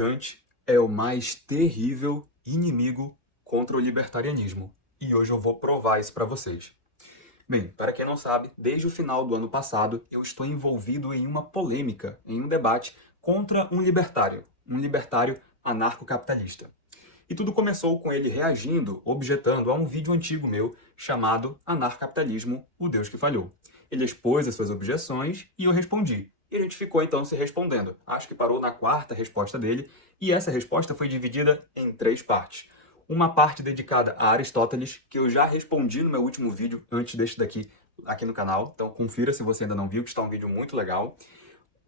Kant é o mais terrível inimigo contra o libertarianismo. E hoje eu vou provar isso para vocês. Bem, para quem não sabe, desde o final do ano passado eu estou envolvido em uma polêmica, em um debate contra um libertário anarcocapitalista. E tudo começou com ele reagindo, objetando a um vídeo antigo meu chamado Anarcapitalismo, o Deus que Falhou. Ele expôs as suas objeções e eu respondi. E a gente ficou então se respondendo. Acho que parou na quarta resposta dele, e essa resposta foi dividida em 3 partes. Uma parte dedicada a Aristóteles, que eu já respondi no meu último vídeo, antes deste daqui, aqui no canal. Então confira se você ainda não viu, que está um vídeo muito legal.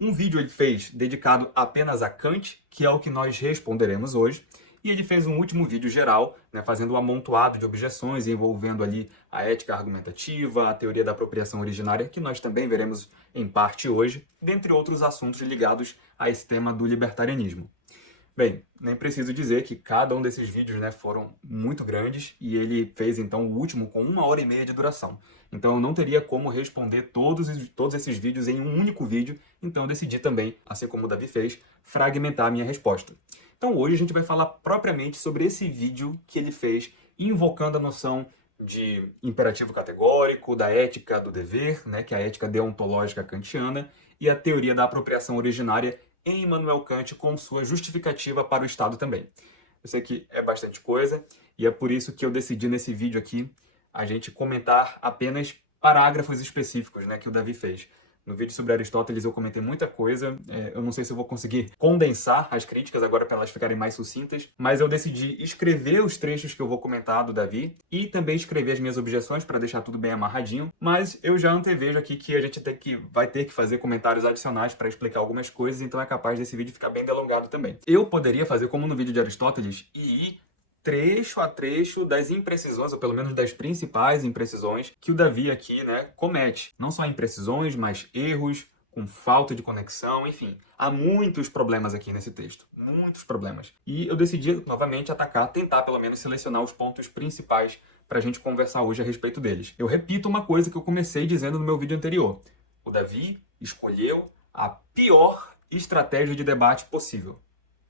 Um vídeo ele fez dedicado apenas a Kant, que é o que nós responderemos hoje. E ele fez um último vídeo geral, né, fazendo um amontoado de objeções, envolvendo ali a ética argumentativa, a teoria da apropriação originária, que nós também veremos em parte hoje, dentre outros assuntos ligados a esse tema do libertarianismo. Bem, nem preciso dizer que cada um desses vídeos, né, foram muito grandes e ele fez então o último com 1h30 de duração. Então eu não teria como responder todos esses vídeos em um único vídeo, então eu decidi também, assim como o Davi fez, fragmentar a minha resposta. Então hoje a gente vai falar propriamente sobre esse vídeo que ele fez, invocando a noção de imperativo categórico, da ética do dever, né, que é a ética deontológica kantiana, e a teoria da apropriação originária em Immanuel Kant com sua justificativa para o Estado também. Eu sei que é bastante coisa, e é por isso que eu decidi nesse vídeo aqui a gente comentar apenas parágrafos específicos, né, que o Davi fez. No vídeo sobre Aristóteles eu comentei muita coisa, eu não sei se eu vou conseguir condensar as críticas agora para elas ficarem mais sucintas, mas eu decidi escrever os trechos que eu vou comentar do Davi e também escrever as minhas objeções para deixar tudo bem amarradinho, mas eu já antevejo aqui que a gente vai ter que fazer comentários adicionais para explicar algumas coisas, então é capaz desse vídeo ficar bem delongado também. Eu poderia fazer como no vídeo de Aristóteles e ir trecho a trecho das imprecisões, ou pelo menos das principais imprecisões que o Davi aqui, né, comete. Não só imprecisões, mas erros, com falta de conexão, enfim. Há muitos problemas aqui nesse texto. Muitos problemas. E eu decidi, novamente, tentar pelo menos selecionar os pontos principais para a gente conversar hoje a respeito deles. Eu repito uma coisa que eu comecei dizendo no meu vídeo anterior. O Davi escolheu a pior estratégia de debate possível.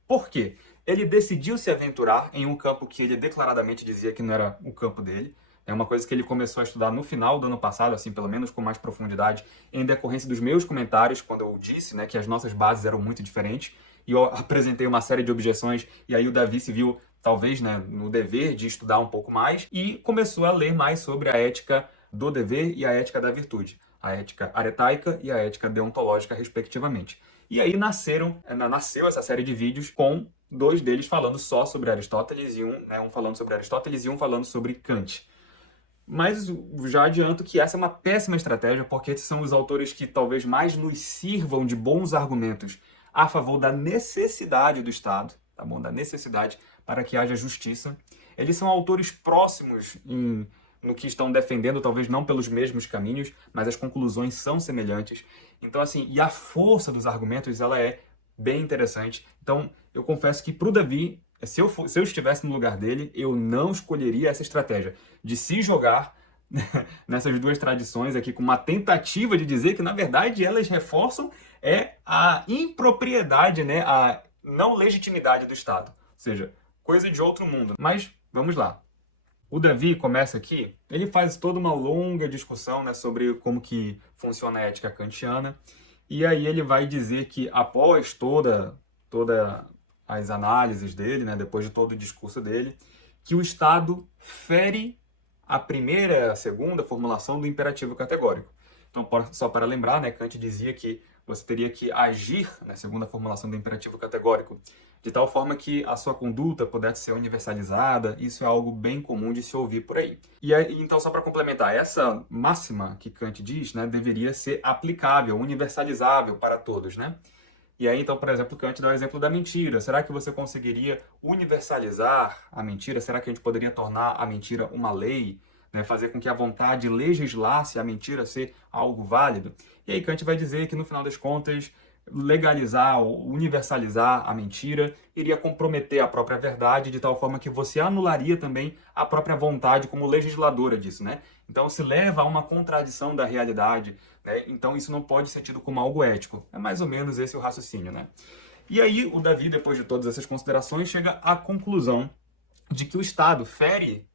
Por quê? Ele decidiu se aventurar em um campo que ele declaradamente dizia que não era o campo dele. É uma coisa que ele começou a estudar no final do ano passado, assim, pelo menos com mais profundidade, em decorrência dos meus comentários, quando eu disse, né, que as nossas bases eram muito diferentes, e eu apresentei uma série de objeções, e aí o Davi se viu, talvez, né, no dever de estudar um pouco mais, e começou a ler mais sobre a ética do dever e a ética da virtude, a ética aretaica e a ética deontológica, respectivamente. E aí nasceu essa série de vídeos com 2 deles falando só sobre Aristóteles, e um falando sobre Aristóteles e um falando sobre Kant. Mas já adianto que essa é uma péssima estratégia, porque esses são os autores que talvez mais nos sirvam de bons argumentos a favor da necessidade do Estado, tá bom? Da necessidade para que haja justiça. Eles são autores próximos no que estão defendendo, talvez não pelos mesmos caminhos, mas as conclusões são semelhantes. Então, assim, e a força dos argumentos, ela é bem interessante. Então, eu confesso que para o Davi, se eu estivesse no lugar dele, eu não escolheria essa estratégia de se jogar nessas 2 tradições aqui com uma tentativa de dizer que, na verdade, elas reforçam a impropriedade, né, a não legitimidade do Estado. Ou seja, coisa de outro mundo. Mas, vamos lá. O Davi começa aqui, ele faz toda uma longa discussão, né, sobre como que funciona a ética kantiana, e aí ele vai dizer que após toda as análises dele, né, depois de todo o discurso dele, que o Estado fere a primeira e a segunda formulação do imperativo categórico. Então, só para lembrar, né, Kant dizia que você teria que agir na segunda formulação do imperativo categórico de tal forma que a sua conduta pudesse ser universalizada. Isso é algo bem comum de se ouvir por aí. E aí, então, só para complementar, essa máxima que Kant diz, né, deveria ser aplicável, universalizável para todos, né? E aí, então, por exemplo, Kant dá o exemplo da mentira. Será que você conseguiria universalizar a mentira? Será que a gente poderia tornar a mentira uma lei? Né, fazer com que a vontade legislasse a mentira ser algo válido? E aí Kant vai dizer que, no final das contas, legalizar ou universalizar a mentira iria comprometer a própria verdade, de tal forma que você anularia também a própria vontade como legisladora disso, né? Então se leva a uma contradição da realidade, né? Então isso não pode ser tido como algo ético. É mais ou menos esse o raciocínio, né? E aí o Davi, depois de todas essas considerações, chega à conclusão de que o Estado fere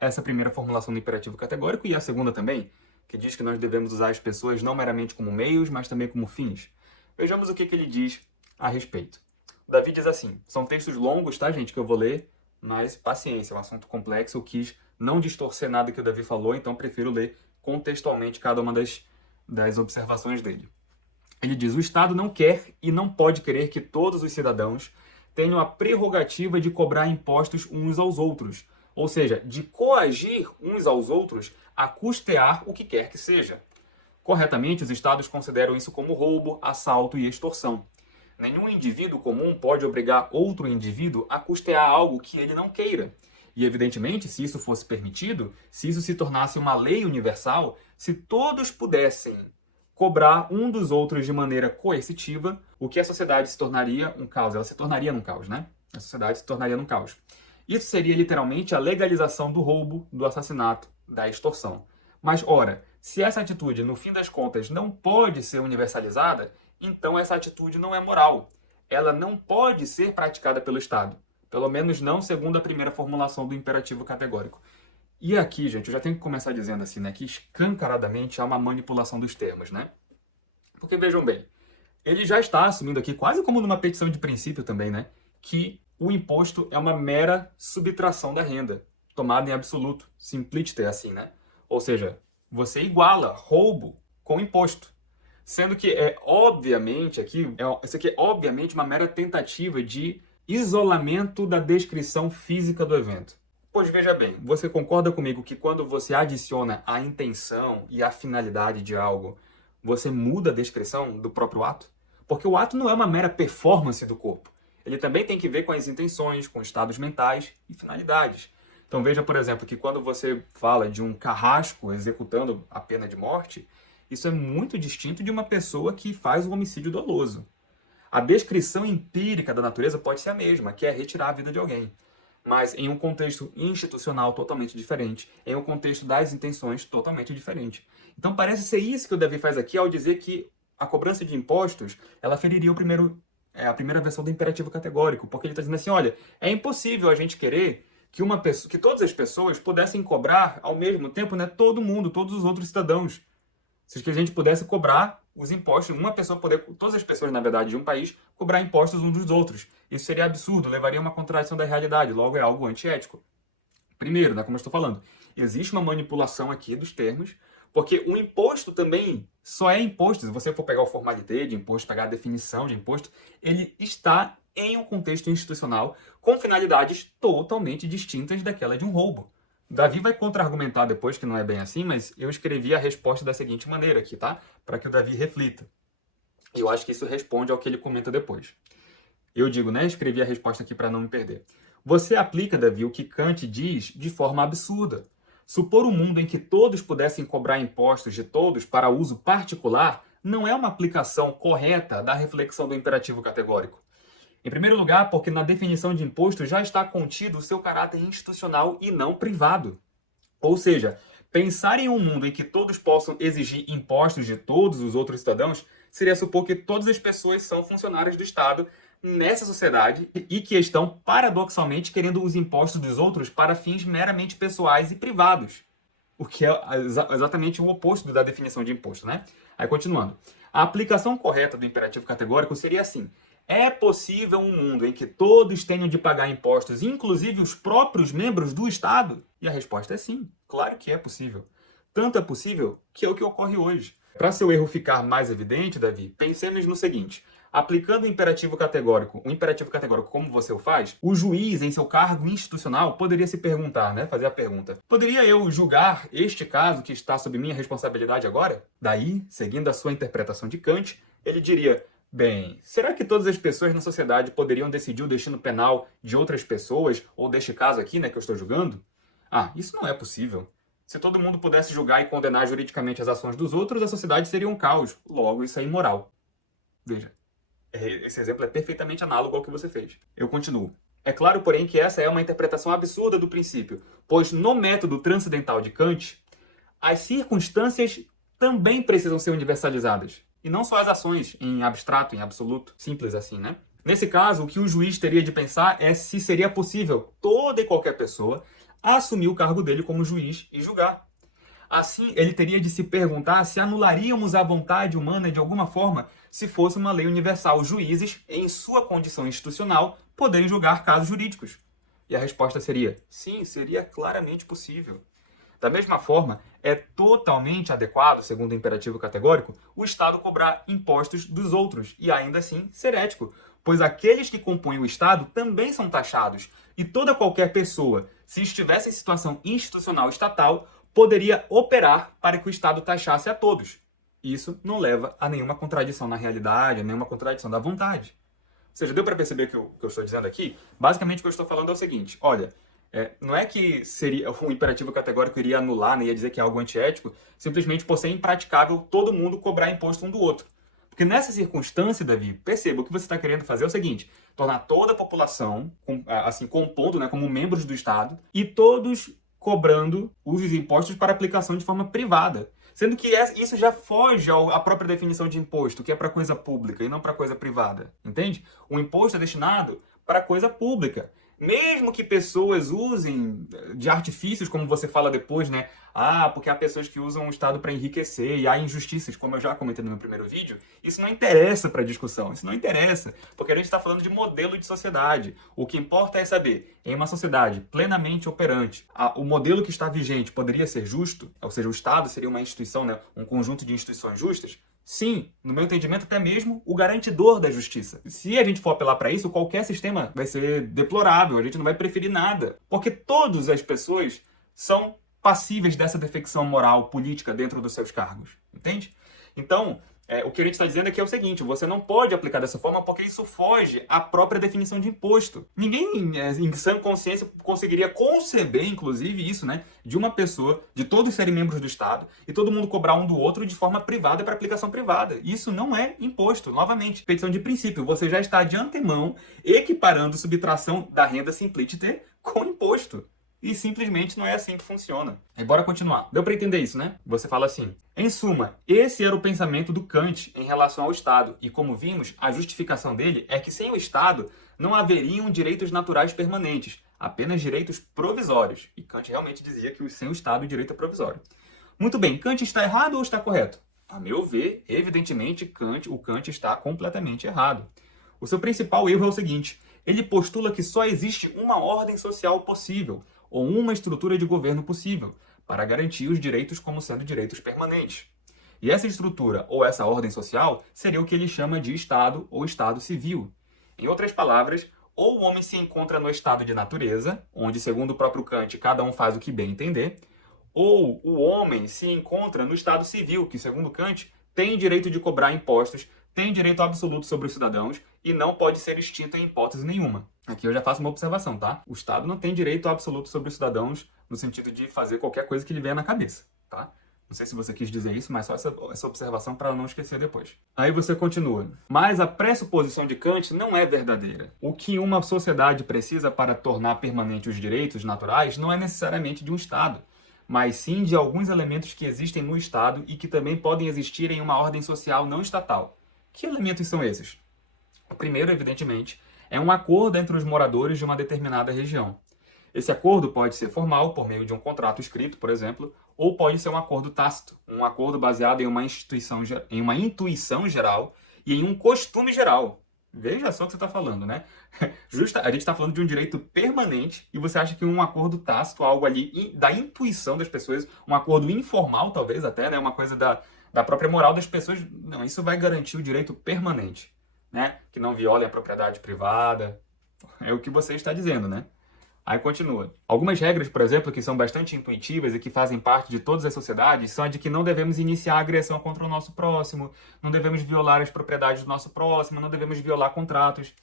essa primeira formulação do imperativo categórico e a segunda também, que diz que nós devemos usar as pessoas não meramente como meios, mas também como fins. Vejamos o que ele diz a respeito. O Davi diz assim, são textos longos, tá, gente, que eu vou ler, mas paciência, é um assunto complexo, eu quis não distorcer nada que o Davi falou, então prefiro ler contextualmente cada uma das observações dele. Ele diz, o Estado não quer e não pode querer que todos os cidadãos tenham a prerrogativa de cobrar impostos uns aos outros, ou seja, de coagir uns aos outros a custear o que quer que seja. Corretamente, os estados consideram isso como roubo, assalto e extorsão. Nenhum indivíduo comum pode obrigar outro indivíduo a custear algo que ele não queira. E, evidentemente, se isso fosse permitido, se isso se tornasse uma lei universal, se todos pudessem cobrar um dos outros de maneira coercitiva, o que a sociedade se tornaria um caos. Ela se tornaria um caos, né? A sociedade se tornaria um caos. Isso seria literalmente a legalização do roubo, do assassinato, da extorsão. Mas, ora, se essa atitude, no fim das contas, não pode ser universalizada, então essa atitude não é moral. Ela não pode ser praticada pelo Estado. Pelo menos não segundo a primeira formulação do imperativo categórico. E aqui, gente, eu já tenho que começar dizendo assim, né, que escancaradamente há uma manipulação dos termos, né? Porque, vejam bem, ele já está assumindo aqui, quase como numa petição de princípio também, né, que o imposto é uma mera subtração da renda, tomada em absoluto, simplícita assim, né? Ou seja, você iguala roubo com imposto. Sendo que isso aqui é obviamente uma mera tentativa de isolamento da descrição física do evento. Pois veja bem, você concorda comigo que quando você adiciona a intenção e a finalidade de algo, você muda a descrição do próprio ato? Porque o ato não é uma mera performance do corpo. Ele também tem que ver com as intenções, com estados mentais e finalidades. Então veja, por exemplo, que quando você fala de um carrasco executando a pena de morte, isso é muito distinto de uma pessoa que faz um homicídio doloso. A descrição empírica da natureza pode ser a mesma, que é retirar a vida de alguém. Mas em um contexto institucional totalmente diferente, em um contexto das intenções totalmente diferente. Então parece ser isso que o Davi faz aqui ao dizer que a cobrança de impostos, ela feriria a primeira versão do imperativo categórico, porque ele está dizendo assim, olha, é impossível a gente querer que todas as pessoas pudessem cobrar ao mesmo tempo, né, todo mundo, todos os outros cidadãos. Se a gente pudesse cobrar os impostos, todas as pessoas, na verdade, de um país, cobrar impostos uns dos outros. Isso seria absurdo, levaria a uma contradição da realidade, logo é algo antiético. Primeiro, né, como eu estou falando, existe uma manipulação aqui dos termos, porque o imposto também só é imposto. Se você for pegar o formalité de imposto, pegar a definição de imposto, ele está em um contexto institucional com finalidades totalmente distintas daquela de um roubo. Davi vai contra-argumentar depois que não é bem assim, mas eu escrevi a resposta da seguinte maneira aqui, tá? Para que o Davi reflita. E eu acho que isso responde ao que ele comenta depois. Eu digo, né? Escrevi a resposta aqui para não me perder. Você aplica, Davi, o que Kant diz de forma absurda. Supor um mundo em que todos pudessem cobrar impostos de todos para uso particular não é uma aplicação correta da reflexão do imperativo categórico. Em primeiro lugar, porque na definição de imposto já está contido o seu caráter institucional e não privado. Ou seja, pensar em um mundo em que todos possam exigir impostos de todos os outros cidadãos seria supor que todas as pessoas são funcionários do Estado nessa sociedade e que estão, paradoxalmente, querendo os impostos dos outros para fins meramente pessoais e privados. O que é exatamente o oposto da definição de imposto, né? Aí, continuando. A aplicação correta do imperativo categórico seria assim. É possível um mundo em que todos tenham de pagar impostos, inclusive os próprios membros do Estado? E a resposta é sim. Claro que é possível. Tanto é possível que é o que ocorre hoje. Para seu erro ficar mais evidente, Davi, pensemos no seguinte. Aplicando o imperativo categórico como você o faz, o juiz, em seu cargo institucional, poderia se perguntar, né? Fazer a pergunta. Poderia eu julgar este caso que está sob minha responsabilidade agora? Daí, seguindo a sua interpretação de Kant, ele diria... Bem, será que todas as pessoas na sociedade poderiam decidir o destino penal de outras pessoas, ou deste caso aqui, né, que eu estou julgando? Ah, isso não é possível. Se todo mundo pudesse julgar e condenar juridicamente as ações dos outros, a sociedade seria um caos. Logo, isso é imoral. Veja, esse exemplo é perfeitamente análogo ao que você fez. Eu continuo. É claro, porém, que essa é uma interpretação absurda do princípio, pois no método transcendental de Kant, as circunstâncias também precisam ser universalizadas. E não só as ações, em abstrato, em absoluto, simples assim, né? Nesse caso, o que o juiz teria de pensar é se seria possível toda e qualquer pessoa assumir o cargo dele como juiz e julgar. Assim, ele teria de se perguntar se anularíamos a vontade humana de alguma forma se fosse uma lei universal, os juízes, em sua condição institucional, poderem julgar casos jurídicos. E a resposta seria: sim, seria claramente possível. Da mesma forma, é totalmente adequado, segundo o imperativo categórico, o Estado cobrar impostos dos outros e ainda assim ser ético, pois aqueles que compõem o Estado também são taxados e toda qualquer pessoa, se estivesse em situação institucional estatal, poderia operar para que o Estado taxasse a todos. Isso não leva a nenhuma contradição na realidade, a nenhuma contradição da vontade. Ou seja, deu para perceber que o que eu estou dizendo aqui? Basicamente o que eu estou falando é o seguinte: olha, não é que seria o imperativo categórico iria anular, né, ia dizer que é algo antiético, simplesmente por ser impraticável todo mundo cobrar imposto um do outro. Porque nessa circunstância, Davi, perceba, o que você está querendo fazer é o seguinte: tornar toda a população, assim, compondo, né, como membros do Estado, e todos cobrando os impostos para aplicação de forma privada. Sendo que isso já foge à própria definição de imposto, que é para coisa pública e não para coisa privada. Entende? O imposto é destinado para coisa pública. Mesmo que pessoas usem de artifícios, como você fala depois, né? Ah, porque há pessoas que usam o Estado para enriquecer e há injustiças, como eu já comentei no meu primeiro vídeo. Isso não interessa para a discussão, isso não interessa, porque a gente está falando de modelo de sociedade. O que importa é saber, em uma sociedade plenamente operante, o modelo que está vigente poderia ser justo, ou seja, o Estado seria uma instituição, né? Um conjunto de instituições justas? Sim, no meu entendimento, até mesmo o garantidor da justiça. Se a gente for apelar para isso, qualquer sistema vai ser deplorável, a gente não vai preferir nada. Porque todas as pessoas são passíveis dessa defecção moral política dentro dos seus cargos, entende? Então, o que a gente está dizendo aqui é o seguinte: você não pode aplicar dessa forma porque isso foge à própria definição de imposto. Ninguém, em sã consciência, conseguiria conceber, inclusive, isso, né? De uma pessoa, de todos serem membros do Estado, e todo mundo cobrar um do outro de forma privada para aplicação privada. Isso não é imposto. Novamente, petição de princípio. Você já está de antemão equiparando subtração da renda simplícita com imposto. E simplesmente não é assim que funciona. E bora continuar. Deu para entender isso, né? Você fala assim: em suma, esse era o pensamento do Kant em relação ao Estado. E como vimos, a justificação dele é que sem o Estado não haveriam direitos naturais permanentes, apenas direitos provisórios. E Kant realmente dizia que sem o Estado o direito é provisório. Muito bem, Kant está errado ou está correto? A meu ver, evidentemente, o Kant está completamente errado. O seu principal erro é o seguinte: ele postula que só existe uma ordem social possível, ou uma estrutura de governo possível, para garantir os direitos como sendo direitos permanentes. E essa estrutura, ou essa ordem social, seria o que ele chama de Estado ou Estado civil. Em outras palavras, ou o homem se encontra no estado de natureza, onde, segundo o próprio Kant, cada um faz o que bem entender, ou o homem se encontra no estado civil, que, segundo Kant, tem direito de cobrar impostos, tem direito absoluto sobre os cidadãos e não pode ser extinto em hipótese nenhuma. Aqui eu já faço uma observação, tá? O Estado não tem direito absoluto sobre os cidadãos no sentido de fazer qualquer coisa que lhe venha na cabeça, tá? Não sei se você quis dizer isso, mas só essa observação para não esquecer depois. Aí você continua. Mas a pressuposição de Kant não é verdadeira. O que uma sociedade precisa para tornar permanente os direitos naturais não é necessariamente de um Estado, mas sim de alguns elementos que existem no Estado e que também podem existir em uma ordem social não estatal. Que elementos são esses? O primeiro, evidentemente, é um acordo entre os moradores de uma determinada região. Esse acordo pode ser formal, por meio de um contrato escrito, por exemplo, ou pode ser um acordo tácito, um acordo baseado em uma intuição geral e em um costume geral. Veja só o que você está falando, né? A gente está falando de um direito permanente e você acha que um acordo tácito, algo ali da intuição das pessoas, um acordo informal talvez até, né? Uma coisa da própria moral das pessoas, não, isso vai garantir o direito permanente, né? Que não violem a propriedade privada. É o que você está dizendo, né? Aí continua. Algumas regras, por exemplo, que são bastante intuitivas e que fazem parte de todas as sociedades são a de que não devemos iniciar agressão contra o nosso próximo, não devemos violar as propriedades do nosso próximo, não devemos violar contratos.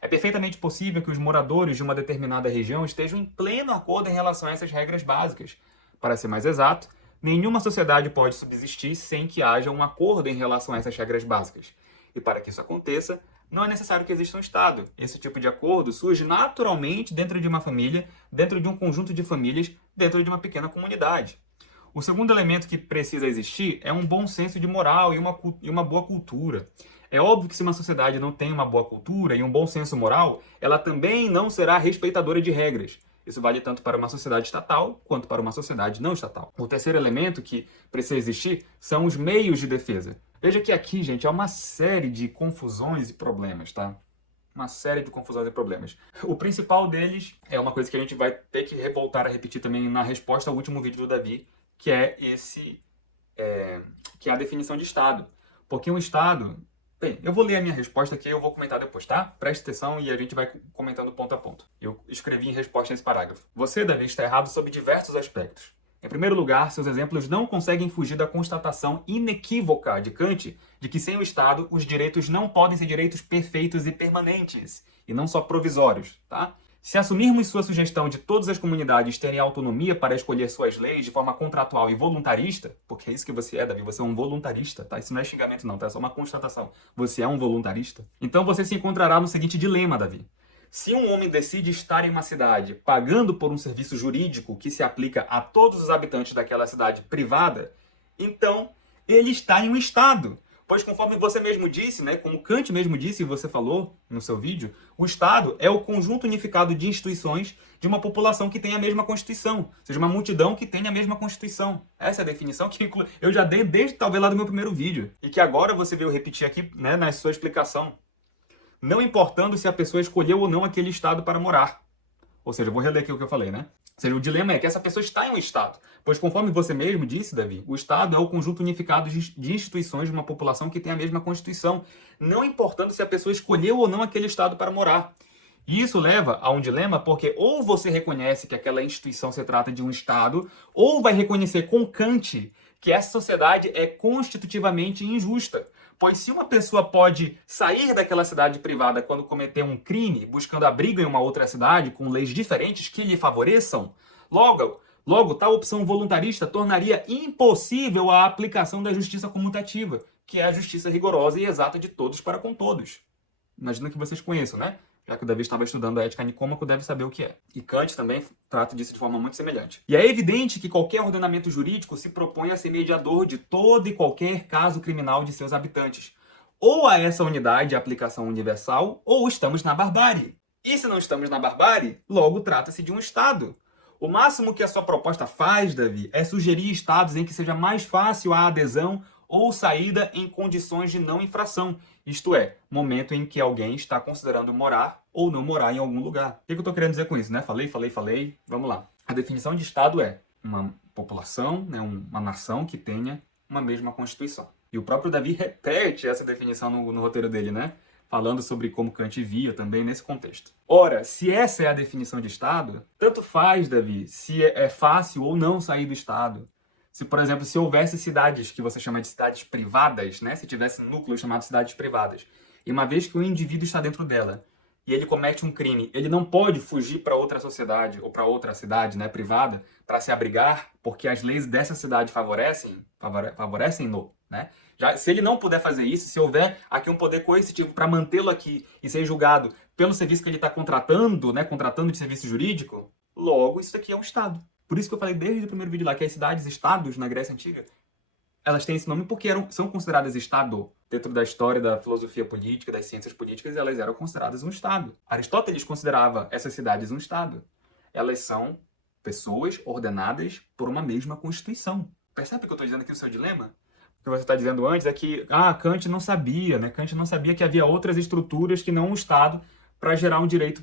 É perfeitamente possível que os moradores de uma determinada região estejam em pleno acordo em relação a essas regras básicas. Para ser mais exato, nenhuma sociedade pode subsistir sem que haja um acordo em relação a essas regras básicas. E para que isso aconteça, não é necessário que exista um Estado. Esse tipo de acordo surge naturalmente dentro de uma família, dentro de um conjunto de famílias, dentro de uma pequena comunidade. O segundo elemento que precisa existir é um bom senso de moral e uma boa cultura. É óbvio que se uma sociedade não tem uma boa cultura e um bom senso moral, ela também não será respeitadora de regras. Isso vale tanto para uma sociedade estatal quanto para uma sociedade não estatal. O terceiro elemento que precisa existir são os meios de defesa. Veja que aqui, gente, há uma série de confusões e problemas, tá? Uma série de confusões e problemas. O principal deles é uma coisa que a gente vai ter que voltar a repetir também na resposta ao último vídeo do Davi, que é que é a definição de Estado. Porque um Estado... Bem, eu vou ler a minha resposta aqui e eu vou comentar depois, tá? Preste atenção e a gente vai comentando ponto a ponto. Eu escrevi em resposta a esse parágrafo. Você, Davi, está errado sob diversos aspectos. Em primeiro lugar, seus exemplos não conseguem fugir da constatação inequívoca de Kant de que sem o Estado, os direitos não podem ser direitos perfeitos e permanentes, e não só provisórios, tá? Se assumirmos sua sugestão de todas as comunidades terem autonomia para escolher suas leis de forma contratual e voluntarista, porque é isso que você é, Davi, você é um voluntarista, tá? Isso não é xingamento não, tá? É só uma constatação. Você é um voluntarista. Então você se encontrará no seguinte dilema, Davi. Se um homem decide estar em uma cidade pagando por um serviço jurídico que se aplica a todos os habitantes daquela cidade privada, então ele está em um Estado. Pois conforme você mesmo disse, né, como Kant mesmo disse e você falou no seu vídeo, o Estado é o conjunto unificado de instituições de uma população que tem a mesma Constituição, ou seja, uma multidão que tem a mesma Constituição. Essa é a definição que eu já dei desde talvez lá do meu primeiro vídeo, e que agora você veio repetir aqui, né, na sua explicação. Não importando se a pessoa escolheu ou não aquele Estado para morar. Ou seja, eu vou reler aqui o que eu falei, né? Ou seja, o dilema é que essa pessoa está em um Estado. Pois conforme você mesmo disse, Davi, o Estado é o conjunto unificado de instituições de uma população que tem a mesma Constituição, não importando se a pessoa escolheu ou não aquele Estado para morar. E isso leva a um dilema porque ou você reconhece que aquela instituição se trata de um Estado, ou vai reconhecer com Kant que essa sociedade é constitutivamente injusta. Pois se uma pessoa pode sair daquela cidade privada quando cometer um crime, buscando abrigo em uma outra cidade com leis diferentes que lhe favoreçam, logo tal opção voluntarista tornaria impossível a aplicação da justiça comutativa, que é a justiça rigorosa e exata de todos para com todos. Imagino que vocês conheçam, né? Já que o Davi estava estudando a ética nicômaco, deve saber o que é. E Kant também trata disso de forma muito semelhante. E é evidente que qualquer ordenamento jurídico se propõe a ser mediador de todo e qualquer caso criminal de seus habitantes. Ou a essa unidade de aplicação universal, ou estamos na barbárie. E se não estamos na barbárie, logo trata-se de um Estado. O máximo que a sua proposta faz, Davi, é sugerir estados em que seja mais fácil a adesão ou saída em condições de não infração, isto é, momento em que alguém está considerando morar ou não morar em algum lugar. O que eu estou querendo dizer com isso, né? Falei, vamos lá. A definição de Estado é uma população, né, uma nação que tenha uma mesma Constituição. E o próprio Davi repete essa definição no roteiro dele, né? Falando sobre como Kant via também nesse contexto. Ora, se essa é a definição de Estado, tanto faz, Davi, se é fácil ou não sair do Estado. Se, por exemplo, se houvesse cidades que você chama de cidades privadas, né? Se tivesse núcleos chamados cidades privadas, e uma vez que o indivíduo está dentro dela e ele comete um crime, ele não pode fugir para outra sociedade ou para outra cidade, né, privada, para se abrigar, porque as leis dessa cidade favorecem-no, né? Já, se ele não puder fazer isso, se houver aqui um poder coercitivo para mantê-lo aqui e ser julgado pelo serviço que ele está contratando, né, contratando de serviço jurídico, logo isso aqui é um Estado. Por isso que eu falei desde o primeiro vídeo lá que as cidades-estados na Grécia Antiga, elas têm esse nome porque são consideradas Estado. Dentro da história da filosofia política, das ciências políticas, elas eram consideradas um Estado. Aristóteles considerava essas cidades um Estado. Elas são pessoas ordenadas por uma mesma Constituição. Percebe o que eu estou dizendo aqui no seu dilema? O que você está dizendo antes é que Kant não sabia, né? Kant não sabia que havia outras estruturas que não um Estado para gerar um direito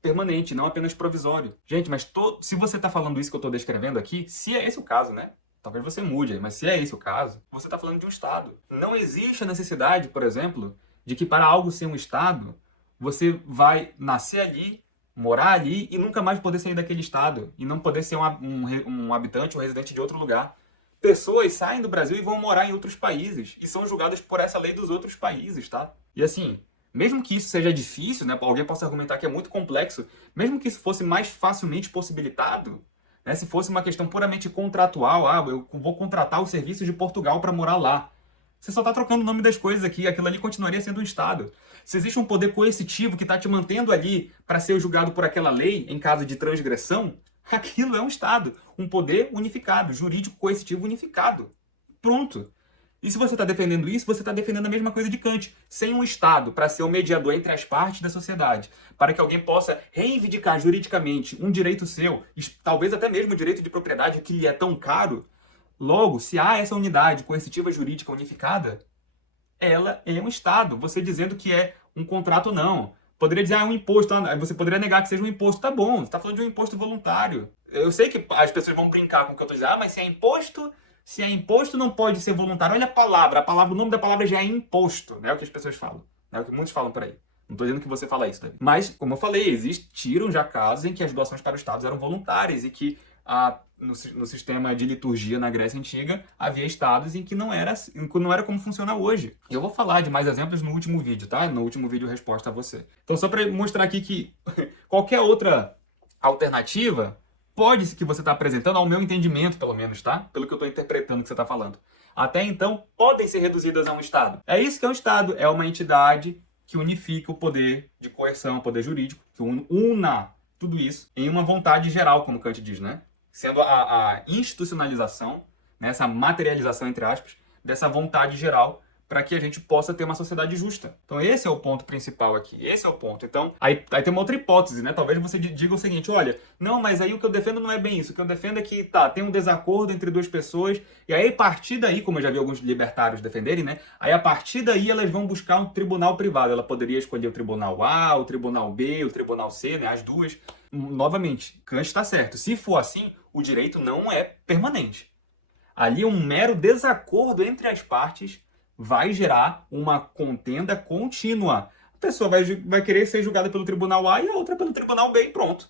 permanente, não apenas provisório. Gente, mas se você está falando isso que eu estou descrevendo aqui, se é esse o caso, né? Talvez você mude, mas se é esse o caso, você está falando de um Estado. Não existe a necessidade, por exemplo, de que para algo ser um Estado, você vai nascer ali, morar ali e nunca mais poder sair daquele Estado. E não poder ser um habitante ou residente de outro lugar. Pessoas saem do Brasil e vão morar em outros países. E são julgadas por essa lei dos outros países, tá? E assim, mesmo que isso seja difícil, né? Alguém possa argumentar que é muito complexo, mesmo que isso fosse mais facilmente possibilitado, né, se fosse uma questão puramente contratual, eu vou contratar o serviço de Portugal para morar lá. Você só está trocando o nome das coisas aqui, aquilo ali continuaria sendo um Estado. Se existe um poder coercitivo que está te mantendo ali para ser julgado por aquela lei em caso de transgressão, aquilo é um Estado. Um poder unificado, jurídico coercitivo unificado. Pronto. E se você está defendendo isso, você está defendendo a mesma coisa de Kant, sem um Estado para ser o mediador entre as partes da sociedade, para que alguém possa reivindicar juridicamente um direito seu, talvez até mesmo o direito de propriedade que lhe é tão caro. Logo, se há essa unidade coercitiva jurídica unificada, ela é um Estado. Você dizendo que é um contrato, não. Poderia dizer, um imposto. Você poderia negar que seja um imposto. Tá bom, você está falando de um imposto voluntário. Eu sei que as pessoas vão brincar com o que eu estou dizendo. Mas se é imposto, não pode ser voluntário. Olha a palavra, o nome da palavra já é imposto. É o que as pessoas falam. É o que muitos falam por aí. Não estou dizendo que você fala isso, David. Mas, como eu falei, existiram já casos em que as doações para os Estados eram voluntárias e que no sistema de liturgia na Grécia Antiga havia estados em que não era como funciona hoje. Eu vou falar de mais exemplos no último vídeo, tá? No último vídeo resposta a você. Então, só para mostrar aqui que qualquer outra alternativa que você está apresentando, ao meu entendimento, pelo menos, tá? Pelo que eu estou interpretando que você está falando. Até então, podem ser reduzidas a um Estado. É isso que é um Estado. É uma entidade que unifica o poder de coerção, o poder jurídico, que una tudo isso em uma vontade geral, como Kant diz, né? Sendo a institucionalização, né, essa materialização, entre aspas, dessa vontade geral para que a gente possa ter uma sociedade justa. Então esse é o ponto principal aqui, esse é o ponto. Então, aí tem uma outra hipótese, né? Talvez você diga o seguinte, olha, não, mas aí o que eu defendo não é bem isso. O que eu defendo é que, tem um desacordo entre duas pessoas, e aí a partir daí, como eu já vi alguns libertários defenderem, né? Aí a partir daí elas vão buscar um tribunal privado. Ela poderia escolher o tribunal A, o tribunal B, o tribunal C, né? As duas. Novamente, Kant está certo. Se for assim, o direito não é permanente. Ali um mero desacordo entre as partes vai gerar uma contenda contínua. A pessoa vai querer ser julgada pelo tribunal A e a outra pelo tribunal B e pronto.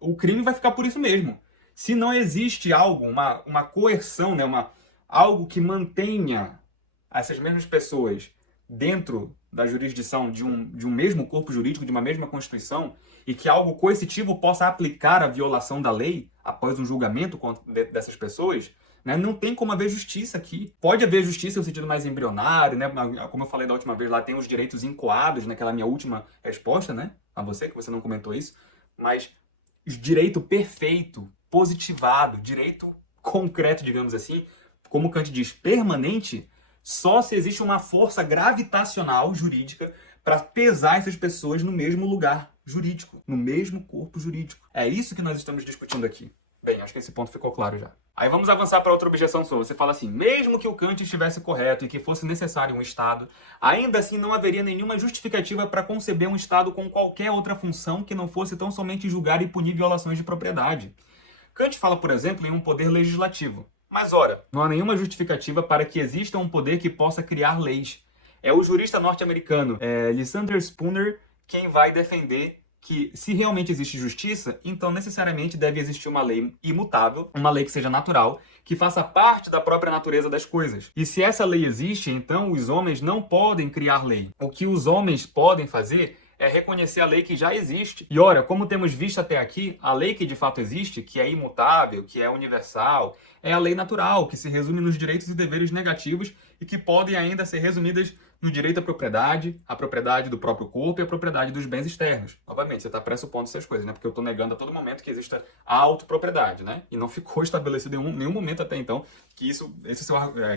O crime vai ficar por isso mesmo. Se não existe algo, uma coerção, né, algo que mantenha essas mesmas pessoas dentro da jurisdição de um mesmo corpo jurídico, de uma mesma Constituição, e que algo coercitivo possa aplicar a violação da lei após um julgamento dessas pessoas, né? Não tem como haver justiça aqui. Pode haver justiça no sentido mais embrionário, né? Como eu falei da última vez, lá tem os direitos incoados, naquela minha última resposta, né? A você, que você não comentou isso. Mas direito perfeito, positivado, direito concreto, digamos assim, como Kant diz, permanente, só se existe uma força gravitacional jurídica para pesar essas pessoas no mesmo lugar jurídico, no mesmo corpo jurídico. É isso que nós estamos discutindo aqui. Bem, acho que esse ponto ficou claro já. Aí vamos avançar para outra objeção sua. Você fala assim, mesmo que o Kant estivesse correto e que fosse necessário um Estado, ainda assim não haveria nenhuma justificativa para conceber um Estado com qualquer outra função que não fosse tão somente julgar e punir violações de propriedade. Kant fala, por exemplo, em um poder legislativo. Mas, ora, não há nenhuma justificativa para que exista um poder que possa criar leis. É o jurista norte-americano Lysander Spooner quem vai defender que se realmente existe justiça, então necessariamente deve existir uma lei imutável, uma lei que seja natural, que faça parte da própria natureza das coisas. E se essa lei existe, então os homens não podem criar lei. O que os homens podem fazer é reconhecer a lei que já existe. E ora, como temos visto até aqui, a lei que de fato existe, que é imutável, que é universal, é a lei natural, que se resume nos direitos e deveres negativos e que podem ainda ser resumidas no direito à propriedade, a propriedade do próprio corpo e a propriedade dos bens externos. Novamente, você está pressupondo essas coisas, né? Porque eu estou negando a todo momento que exista a autopropriedade, né? E não ficou estabelecido em nenhum momento até então que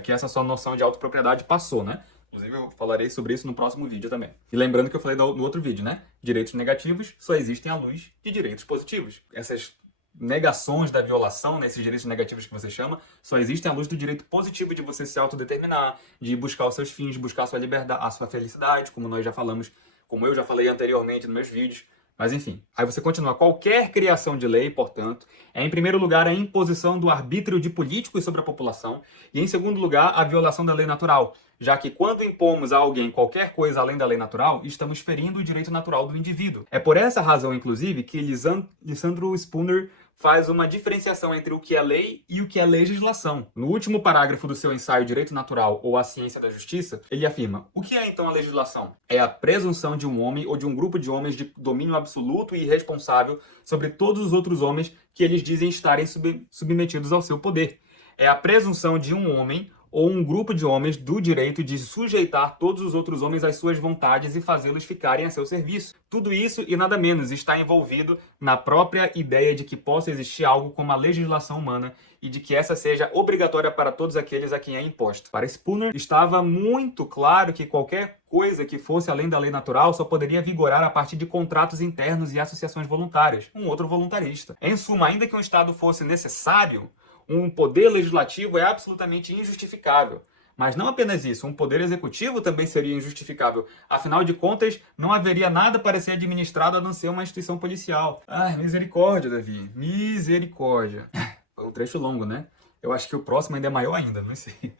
essa sua noção de autopropriedade passou, né? Inclusive, eu falarei sobre isso no próximo vídeo também. E lembrando que eu falei no outro vídeo, né? Direitos negativos só existem à luz de direitos positivos. Essas negações da violação, né, esses direitos negativos que você chama, só existem à luz do direito positivo de você se autodeterminar, de buscar os seus fins, buscar a sua liberdade, a sua felicidade, como eu já falei anteriormente nos meus vídeos. Mas enfim, aí você continua. Qualquer criação de lei, portanto, é em primeiro lugar a imposição do arbítrio de políticos sobre a população e em segundo lugar a violação da lei natural, já que quando impomos a alguém qualquer coisa além da lei natural, estamos ferindo o direito natural do indivíduo. É por essa razão, inclusive, que Lysander Spooner faz uma diferenciação entre o que é lei e o que é legislação. No último parágrafo do seu ensaio Direito Natural ou a Ciência da Justiça, ele afirma: o que é então a legislação? É a presunção de um homem ou de um grupo de homens de domínio absoluto e irresponsável sobre todos os outros homens que eles dizem estarem submetidos ao seu poder. É a presunção de um homem ou um grupo de homens do direito de sujeitar todos os outros homens às suas vontades e fazê-los ficarem a seu serviço. Tudo isso e nada menos está envolvido na própria ideia de que possa existir algo como a legislação humana e de que essa seja obrigatória para todos aqueles a quem é imposta. Para Spooner, estava muito claro que qualquer coisa que fosse além da lei natural só poderia vigorar a partir de contratos internos e associações voluntárias, um outro voluntarista. Em suma, ainda que um Estado fosse necessário, um poder legislativo é absolutamente injustificável. Mas não apenas isso, um poder executivo também seria injustificável. Afinal de contas, não haveria nada para ser administrado a não ser uma instituição policial. Ai, misericórdia, Davi. Misericórdia. Foi um trecho longo, né? Eu acho que o próximo ainda é maior ainda, não sei.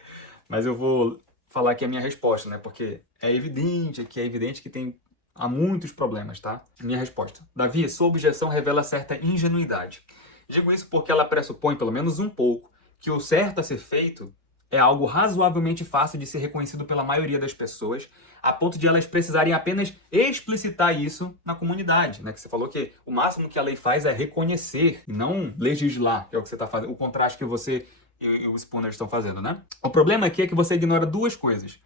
Mas eu vou falar aqui a minha resposta, né? Porque é evidente que há muitos problemas, tá? Minha resposta. Davi, sua objeção revela certa ingenuidade. Digo isso porque ela pressupõe, pelo menos um pouco, que o certo a ser feito é algo razoavelmente fácil de ser reconhecido pela maioria das pessoas, a ponto de elas precisarem apenas explicitar isso na comunidade, né? Que você falou que o máximo que a lei faz é reconhecer e não legislar, que é o que você está fazendo, o contraste que você e o Spooner estão fazendo, né? O problema aqui é que você ignora duas coisas.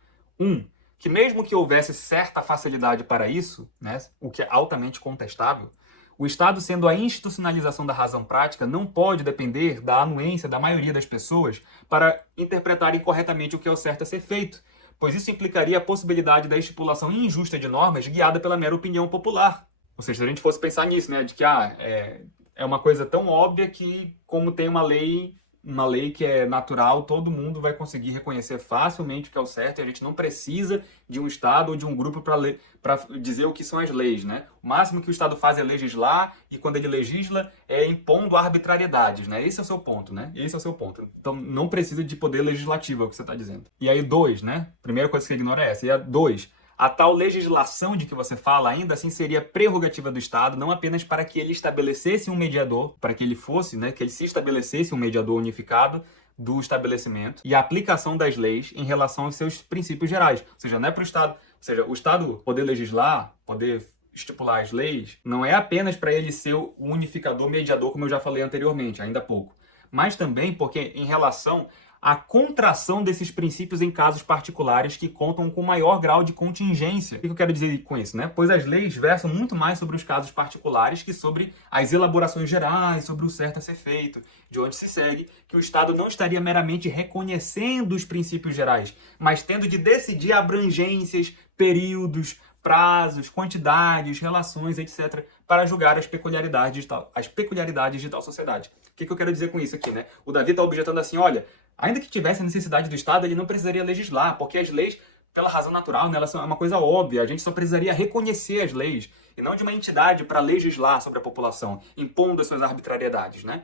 Que mesmo que houvesse certa facilidade para isso, né, o que é altamente contestável, o Estado, sendo a institucionalização da razão prática, não pode depender da anuência da maioria das pessoas para interpretarem corretamente o que é o certo a ser feito, pois isso implicaria a possibilidade da estipulação injusta de normas guiada pela mera opinião popular. Ou seja, se a gente fosse pensar nisso, né, de que é uma coisa tão óbvia que, como tem uma lei que é natural, todo mundo vai conseguir reconhecer facilmente o que é o certo, e a gente não precisa de um Estado ou de um grupo para dizer o que são as leis, né? O máximo que o Estado faz é legislar, e quando ele legisla é impondo arbitrariedades, né? Esse é o seu ponto, né? Esse é o seu ponto. Então não precisa de poder legislativo, é o que você está dizendo. E aí, né? Primeira coisa que você ignora é essa. E a a tal legislação de que você fala ainda assim seria prerrogativa do Estado, não apenas para que ele estabelecesse um mediador, para que ele fosse, né, que ele se estabelecesse um mediador unificado do estabelecimento e a aplicação das leis em relação aos seus princípios gerais. Ou seja, não é para o Estado, ou seja, o Estado poder legislar, poder estipular as leis, não é apenas para ele ser o unificador, mediador, como eu já falei anteriormente, ainda há pouco, mas também porque em relação a contração desses princípios em casos particulares que contam com maior grau de contingência. O que eu quero dizer com isso, né? Pois as leis versam muito mais sobre os casos particulares que sobre as elaborações gerais, sobre o certo a ser feito, de onde se segue que o Estado não estaria meramente reconhecendo os princípios gerais, mas tendo de decidir abrangências, períodos, prazos, quantidades, relações, etc., para julgar as peculiaridades de tal sociedade. O que eu quero dizer com isso aqui, né? O Davi está objetando assim, olha, ainda que tivesse a necessidade do Estado, ele não precisaria legislar, porque as leis, pela razão natural, né, elas são uma coisa óbvia. A gente só precisaria reconhecer as leis, e não de uma entidade para legislar sobre a população, impondo as suas arbitrariedades, né?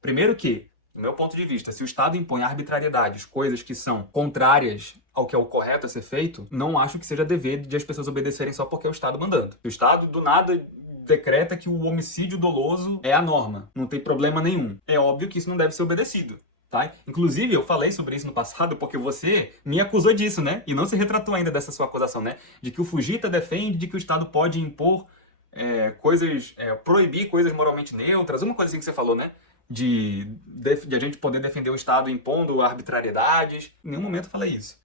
Primeiro que, do meu ponto de vista, se o Estado impõe arbitrariedades, coisas que são contrárias ao que é o correto a ser feito, não acho que seja dever de as pessoas obedecerem só porque é o Estado mandando. O Estado, do nada, decreta que o homicídio doloso é a norma, não tem problema nenhum. É óbvio que isso não deve ser obedecido. Tá? Inclusive, eu falei sobre isso no passado porque você me acusou disso, né? E não se retratou ainda dessa sua acusação, né? De que o Fujita defende de que o Estado pode impor proibir coisas moralmente neutras, uma coisa assim que você falou, né? De a gente poder defender o Estado impondo arbitrariedades. Em nenhum momento eu falei isso.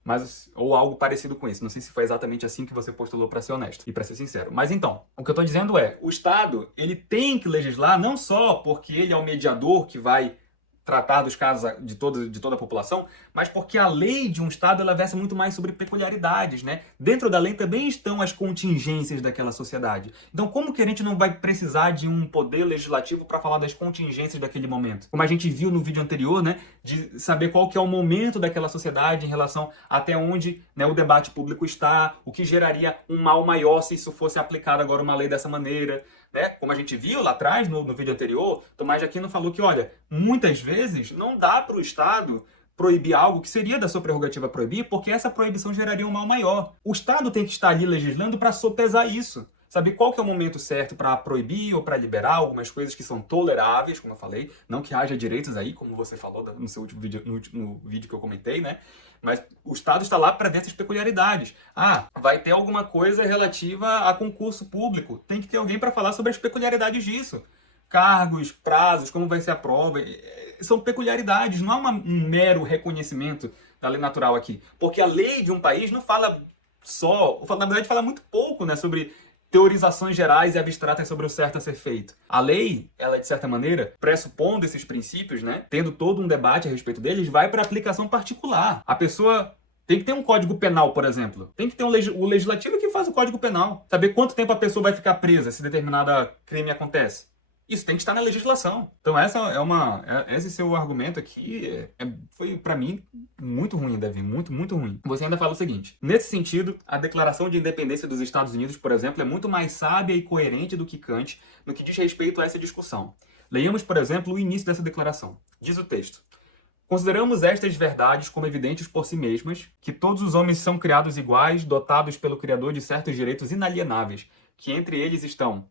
Ou algo parecido com isso. Não sei se foi exatamente assim que você postulou, para ser honesto e para ser sincero. Mas então, o que eu estou dizendo é, o Estado, ele tem que legislar não só porque ele é o mediador que vai tratar dos casos de toda a população, mas porque a lei de um Estado ela versa muito mais sobre peculiaridades, né? Dentro da lei também estão as contingências daquela sociedade. Então, como que a gente não vai precisar de um poder legislativo para falar das contingências daquele momento? Como a gente viu no vídeo anterior, né? De saber qual que é o momento daquela sociedade em relação até onde, né, o debate público está, o que geraria um mal maior se isso fosse aplicado agora uma lei dessa maneira. Né? Como a gente viu lá atrás, no vídeo anterior, Tomás de Aquino falou que, olha, muitas vezes não dá para o Estado proibir algo que seria da sua prerrogativa proibir, porque essa proibição geraria um mal maior. O Estado tem que estar ali legislando para sopesar isso. Saber qual que é o momento certo para proibir ou para liberar algumas coisas que são toleráveis, como eu falei, não que haja direitos aí, como você falou no seu último vídeo, no vídeo que eu comentei, né? Mas o Estado está lá para ver essas peculiaridades. Vai ter alguma coisa relativa a concurso público. Tem que ter alguém para falar sobre as peculiaridades disso. Cargos, prazos, como vai ser a prova. São peculiaridades, não há um mero reconhecimento da lei natural aqui? Porque a lei de um país não fala só, na verdade fala muito pouco, né, sobre teorizações gerais e abstratas sobre o certo a ser feito. A lei, ela de certa maneira, pressupondo esses princípios, né, tendo todo um debate a respeito deles, vai para aplicação particular. A pessoa tem que ter um código penal, por exemplo. Tem que ter o legislativo que faz o código penal. Saber quanto tempo a pessoa vai ficar presa se determinada crime acontece. Isso tem que estar na legislação. Então esse seu argumento aqui foi, para mim, muito ruim, Davi. Muito, muito ruim. Você ainda fala o seguinte. Nesse sentido, a Declaração de Independência dos Estados Unidos, por exemplo, é muito mais sábia e coerente do que Kant no que diz respeito a essa discussão. Leiamos, por exemplo, o início dessa declaração. Diz o texto. Consideramos estas verdades como evidentes por si mesmas, que todos os homens são criados iguais, dotados pelo Criador de certos direitos inalienáveis, que entre estes estão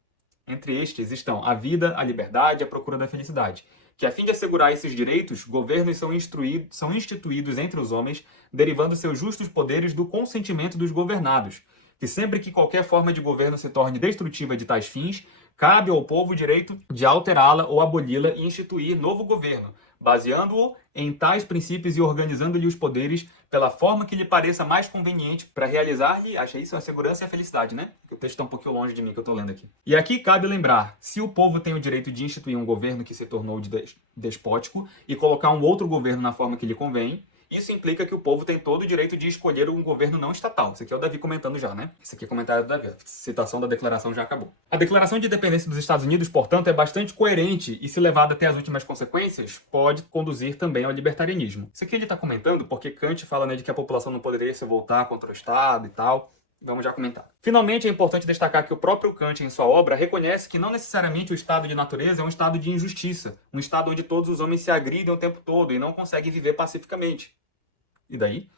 a vida, a liberdade e a procura da felicidade, que a fim de assegurar esses direitos, governos são instituídos entre os homens, derivando seus justos poderes do consentimento dos governados, que sempre que qualquer forma de governo se torne destrutiva de tais fins, cabe ao povo o direito de alterá-la ou aboli-la e instituir novo governo, baseando-o em tais princípios e organizando-lhe os poderes pela forma que lhe pareça mais conveniente para realizar-lhe, achei isso, a segurança e a felicidade, né? O texto está um pouquinho longe de mim que eu estou lendo aqui. E aqui cabe lembrar, se o povo tem o direito de instituir um governo que se tornou despótico e colocar um outro governo na forma que lhe convém, isso implica que o povo tem todo o direito de escolher um governo não estatal. Isso aqui é o Davi comentando já, né? Isso aqui é comentário do Davi. A citação da declaração já acabou. A Declaração de Independência dos Estados Unidos, portanto, é bastante coerente e, se levada até as últimas consequências, pode conduzir também ao libertarianismo. Isso aqui ele está comentando porque Kant fala, né, de que a população não poderia se voltar contra o Estado e tal. Vamos já comentar. Finalmente, é importante destacar que o próprio Kant, em sua obra, reconhece que não necessariamente o estado de natureza é um estado de injustiça, um estado onde todos os homens se agridem o tempo todo e não conseguem viver pacificamente. E daí?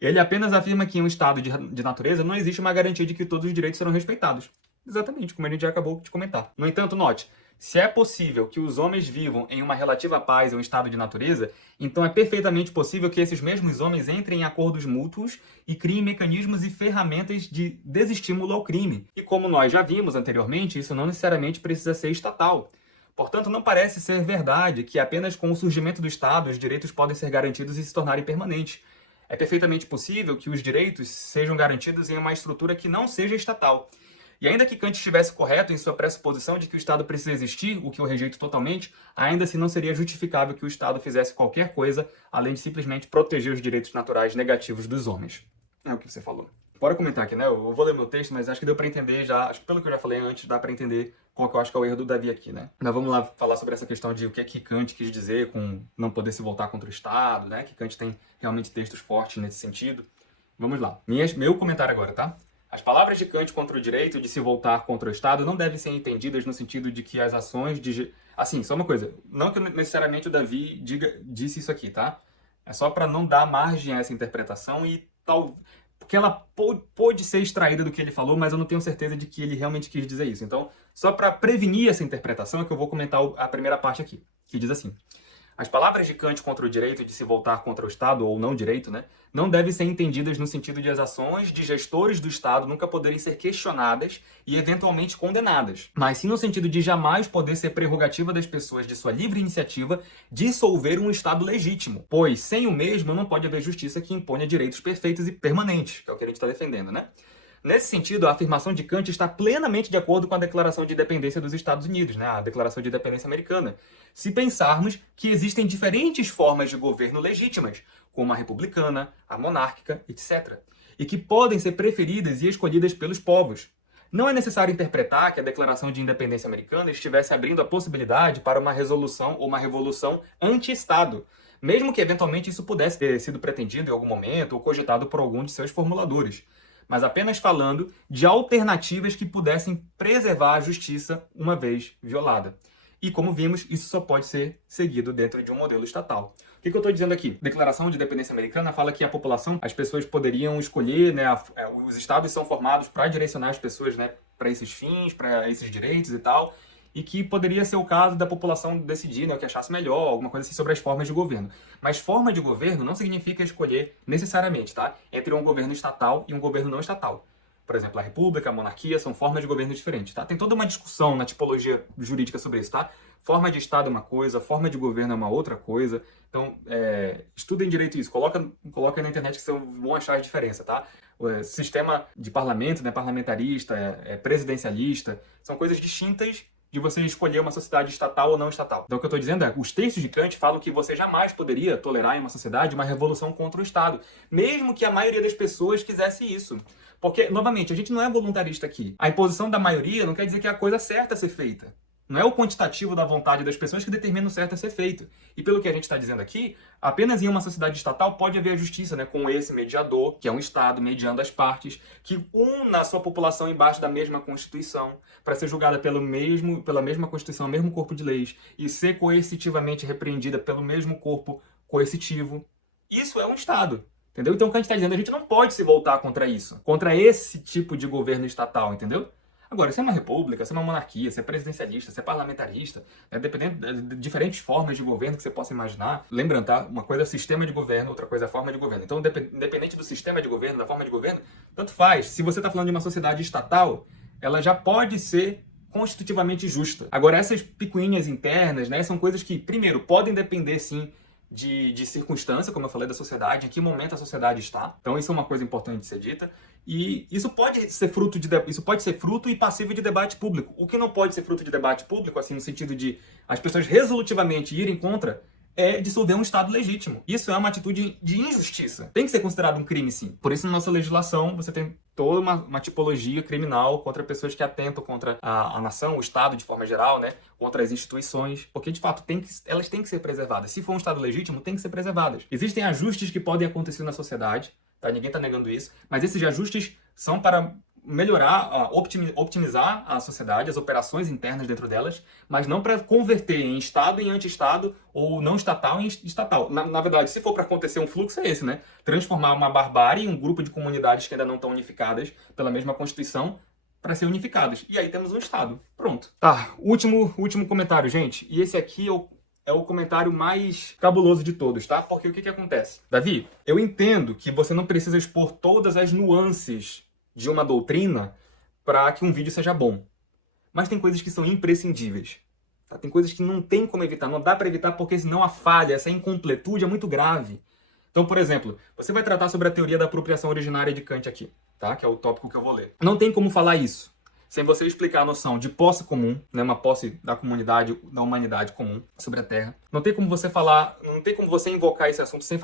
Ele apenas afirma que em um estado de natureza não existe uma garantia de que todos os direitos serão respeitados. Exatamente, como a gente já acabou de comentar. No entanto, note, se é possível que os homens vivam em uma relativa paz em um estado de natureza, então é perfeitamente possível que esses mesmos homens entrem em acordos mútuos e criem mecanismos e ferramentas de desestímulo ao crime. E como nós já vimos anteriormente, isso não necessariamente precisa ser estatal. Portanto, não parece ser verdade que apenas com o surgimento do Estado os direitos podem ser garantidos e se tornarem permanentes. É perfeitamente possível que os direitos sejam garantidos em uma estrutura que não seja estatal. E ainda que Kant estivesse correto em sua pressuposição de que o Estado precisa existir, o que eu rejeito totalmente, ainda assim não seria justificável que o Estado fizesse qualquer coisa além de simplesmente proteger os direitos naturais negativos dos homens. É o que você falou. Bora comentar aqui, né? Eu vou ler meu texto, mas acho que deu pra entender já, acho que pelo que eu já falei antes, dá pra entender qual que eu acho que é o erro do Davi aqui, né? Mas vamos lá falar sobre essa questão de o que é que Kant quis dizer com não poder se voltar contra o Estado, né? Que Kant tem realmente textos fortes nesse sentido. Vamos lá. Meu comentário agora, tá? As palavras de Kant contra o direito de se voltar contra o Estado não devem ser entendidas no sentido de que as ações de... Assim, só uma coisa. Não que necessariamente o Davi disse isso aqui, tá? É só para não dar margem a essa interpretação e tal... Porque ela pode ser extraída do que ele falou, mas eu não tenho certeza de que ele realmente quis dizer isso. Então, só para prevenir essa interpretação é que eu vou comentar a primeira parte aqui, que diz assim. As palavras de Kant contra o direito de se voltar contra o Estado, ou não direito, né, não devem ser entendidas no sentido de as ações de gestores do Estado nunca poderem ser questionadas e eventualmente condenadas, mas sim no sentido de jamais poder ser prerrogativa das pessoas de sua livre iniciativa dissolver um Estado legítimo, pois sem o mesmo não pode haver justiça que imponha direitos perfeitos e permanentes, que é o que a gente está defendendo, né? Nesse sentido, a afirmação de Kant está plenamente de acordo com a Declaração de Independência dos Estados Unidos, né? A Declaração de Independência Americana, se pensarmos que existem diferentes formas de governo legítimas, como a republicana, a monárquica, etc., e que podem ser preferidas e escolhidas pelos povos. Não é necessário interpretar que a Declaração de Independência Americana estivesse abrindo a possibilidade para uma resolução ou uma revolução anti-Estado, mesmo que eventualmente isso pudesse ter sido pretendido em algum momento ou cogitado por algum de seus formuladores, mas apenas falando de alternativas que pudessem preservar a justiça uma vez violada. E como vimos, isso só pode ser seguido dentro de um modelo estatal. O que eu estou dizendo aqui? Declaração de Independência Americana fala que a população, as pessoas poderiam escolher, né, os estados são formados para direcionar as pessoas, né, para esses fins, para esses direitos e tal, e que poderia ser o caso da população decidir, né, o que achasse melhor, alguma coisa assim sobre as formas de governo. Mas forma de governo não significa escolher necessariamente, tá? Entre um governo estatal e um governo não estatal. Por exemplo, a república, a monarquia são formas de governo diferentes, tá? Tem toda uma discussão na tipologia jurídica sobre isso, tá? Forma de Estado é uma coisa, forma de governo é uma outra coisa. Então, estudem direito isso. Coloca na internet que vocês vão achar a diferença, tá? O sistema de parlamento, né, parlamentarista, presidencialista, são coisas distintas de você escolher uma sociedade estatal ou não estatal. Então, o que eu estou dizendo é, os textos de Kant falam que você jamais poderia tolerar em uma sociedade uma revolução contra o Estado, mesmo que a maioria das pessoas quisesse isso. Porque, novamente, a gente não é voluntarista aqui. A imposição da maioria não quer dizer que é a coisa certa a ser feita. Não é o quantitativo da vontade das pessoas que determina o certo a ser feito. E pelo que a gente está dizendo aqui, apenas em uma sociedade estatal pode haver a justiça, né, com esse mediador, que é um Estado mediando as partes, que una a sua população embaixo da mesma Constituição, para ser julgada pela mesma Constituição, mesmo corpo de leis, e ser coercitivamente repreendida pelo mesmo corpo coercitivo. Isso é um Estado. Entendeu? Então o que a gente está dizendo, a gente não pode se voltar contra isso, contra esse tipo de governo estatal, entendeu? Agora, se é uma república, se é uma monarquia, se é presidencialista, se é parlamentarista, dependendo de diferentes formas de governo que você possa imaginar. Lembrando, tá? Uma coisa é o sistema de governo, outra coisa é a forma de governo. Então, independente do sistema de governo, da forma de governo, tanto faz. Se você está falando de uma sociedade estatal, ela já pode ser constitutivamente justa. Agora, essas picuinhas internas, né, são coisas que, primeiro, podem depender, sim, de circunstância, como eu falei, da sociedade, em que momento a sociedade está. Então isso é uma coisa importante de ser dita. E isso pode ser fruto e passível de debate público. O que não pode ser fruto de debate público, assim, no sentido de as pessoas resolutivamente irem contra, é dissolver um Estado legítimo. Isso é uma atitude de injustiça. Tem que ser considerado um crime, sim. Por isso, na nossa legislação, você tem toda uma tipologia criminal contra pessoas que atentam contra a nação, o Estado de forma geral, né? Contra as instituições, porque, de fato, elas têm que ser preservadas. Se for um Estado legítimo, tem que ser preservadas. Existem ajustes que podem acontecer na sociedade, tá? Ninguém está negando isso, mas esses ajustes são para melhorar, optimizar a sociedade, as operações internas dentro delas, mas não para converter em Estado em anti-Estado ou não estatal em estatal. Na verdade, se for para acontecer um fluxo, é esse, né? Transformar uma barbárie em um grupo de comunidades que ainda não estão unificadas pela mesma Constituição para ser unificadas. E aí temos um Estado. Pronto. Tá, último comentário, gente. E esse aqui é o comentário mais cabuloso de todos, tá? Porque o que acontece? Davi, eu entendo que você não precisa expor todas as nuances de uma doutrina para que um vídeo seja bom. Mas tem coisas que são imprescindíveis. Tá? Tem coisas que não tem como evitar, não dá para evitar porque senão a falha, essa incompletude é muito grave. Então, por exemplo, você vai tratar sobre a teoria da apropriação originária de Kant aqui, tá? Que é o tópico que eu vou ler. Não tem como falar isso sem você explicar a noção de posse comum, né, uma posse da comunidade, da humanidade comum sobre a Terra. Não tem como você invocar esse assunto sem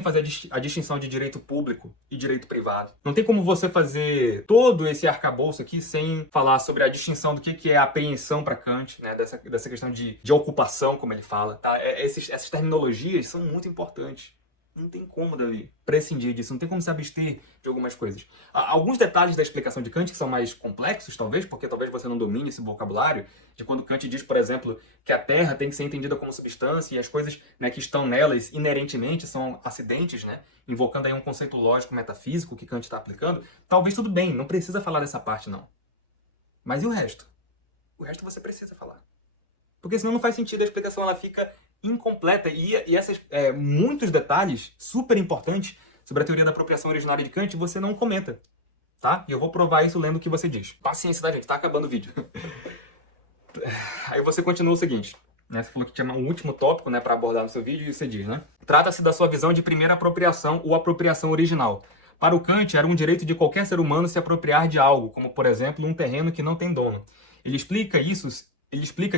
fazer a distinção de direito público e direito privado. Não tem como você fazer todo esse arcabouço aqui sem falar sobre a distinção do que é a apreensão para Kant, né, dessa questão de ocupação, como ele fala. Tá? Essas terminologias são muito importantes. Não tem como, Davi, prescindir disso. Não tem como se abster de algumas coisas. Alguns detalhes da explicação de Kant que são mais complexos, talvez, porque talvez você não domine esse vocabulário, de quando Kant diz, por exemplo, que a Terra tem que ser entendida como substância e as coisas, né, que estão nelas inerentemente são acidentes, né, invocando aí um conceito lógico metafísico que Kant está aplicando. Talvez tudo bem, não precisa falar dessa parte, não. Mas e o resto? O resto você precisa falar. Porque senão não faz sentido, a explicação ela fica incompleta. E esses muitos detalhes super importantes sobre a teoria da apropriação originária de Kant você não comenta, tá? E eu vou provar isso lendo o que você diz. Paciência da gente, tá acabando o vídeo. Aí você continua o seguinte, né? Você falou que tinha um último tópico, né, para abordar no seu vídeo, e você diz, né? Trata-se da sua visão de primeira apropriação ou apropriação original. Para o Kant, era um direito de qualquer ser humano se apropriar de algo, como, por exemplo, um terreno que não tem dono. Ele explica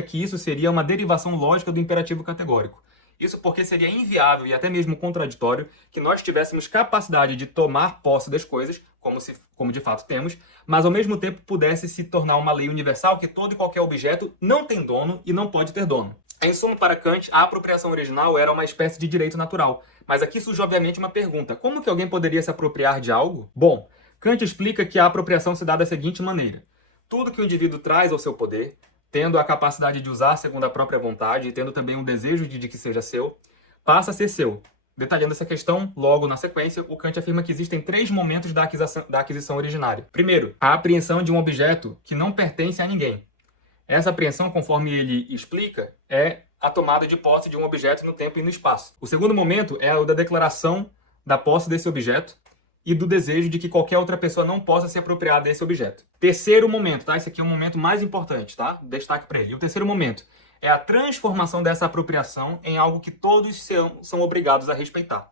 que isso seria uma derivação lógica do imperativo categórico. Isso porque seria inviável e até mesmo contraditório que nós tivéssemos capacidade de tomar posse das coisas, como de fato temos, mas ao mesmo tempo pudesse se tornar uma lei universal que todo e qualquer objeto não tem dono e não pode ter dono. Em suma, para Kant, a apropriação original era uma espécie de direito natural. Mas aqui surge obviamente uma pergunta: como que alguém poderia se apropriar de algo? Bom, Kant explica que a apropriação se dá da seguinte maneira: tudo que o indivíduo traz ao seu poder, tendo a capacidade de usar segundo a própria vontade e tendo também um desejo de que seja seu, passa a ser seu. Detalhando essa questão, logo na sequência, o Kant afirma que existem 3 momentos da aquisição originária. Primeiro, a apreensão de um objeto que não pertence a ninguém. Essa apreensão, conforme ele explica, é a tomada de posse de um objeto no tempo e no espaço. O segundo momento é o da declaração da posse desse objeto, e do desejo de que qualquer outra pessoa não possa se apropriar desse objeto. Terceiro momento, tá? Esse aqui é o momento mais importante, tá? Destaque para ele. E o terceiro momento é a transformação dessa apropriação em algo que todos são obrigados a respeitar.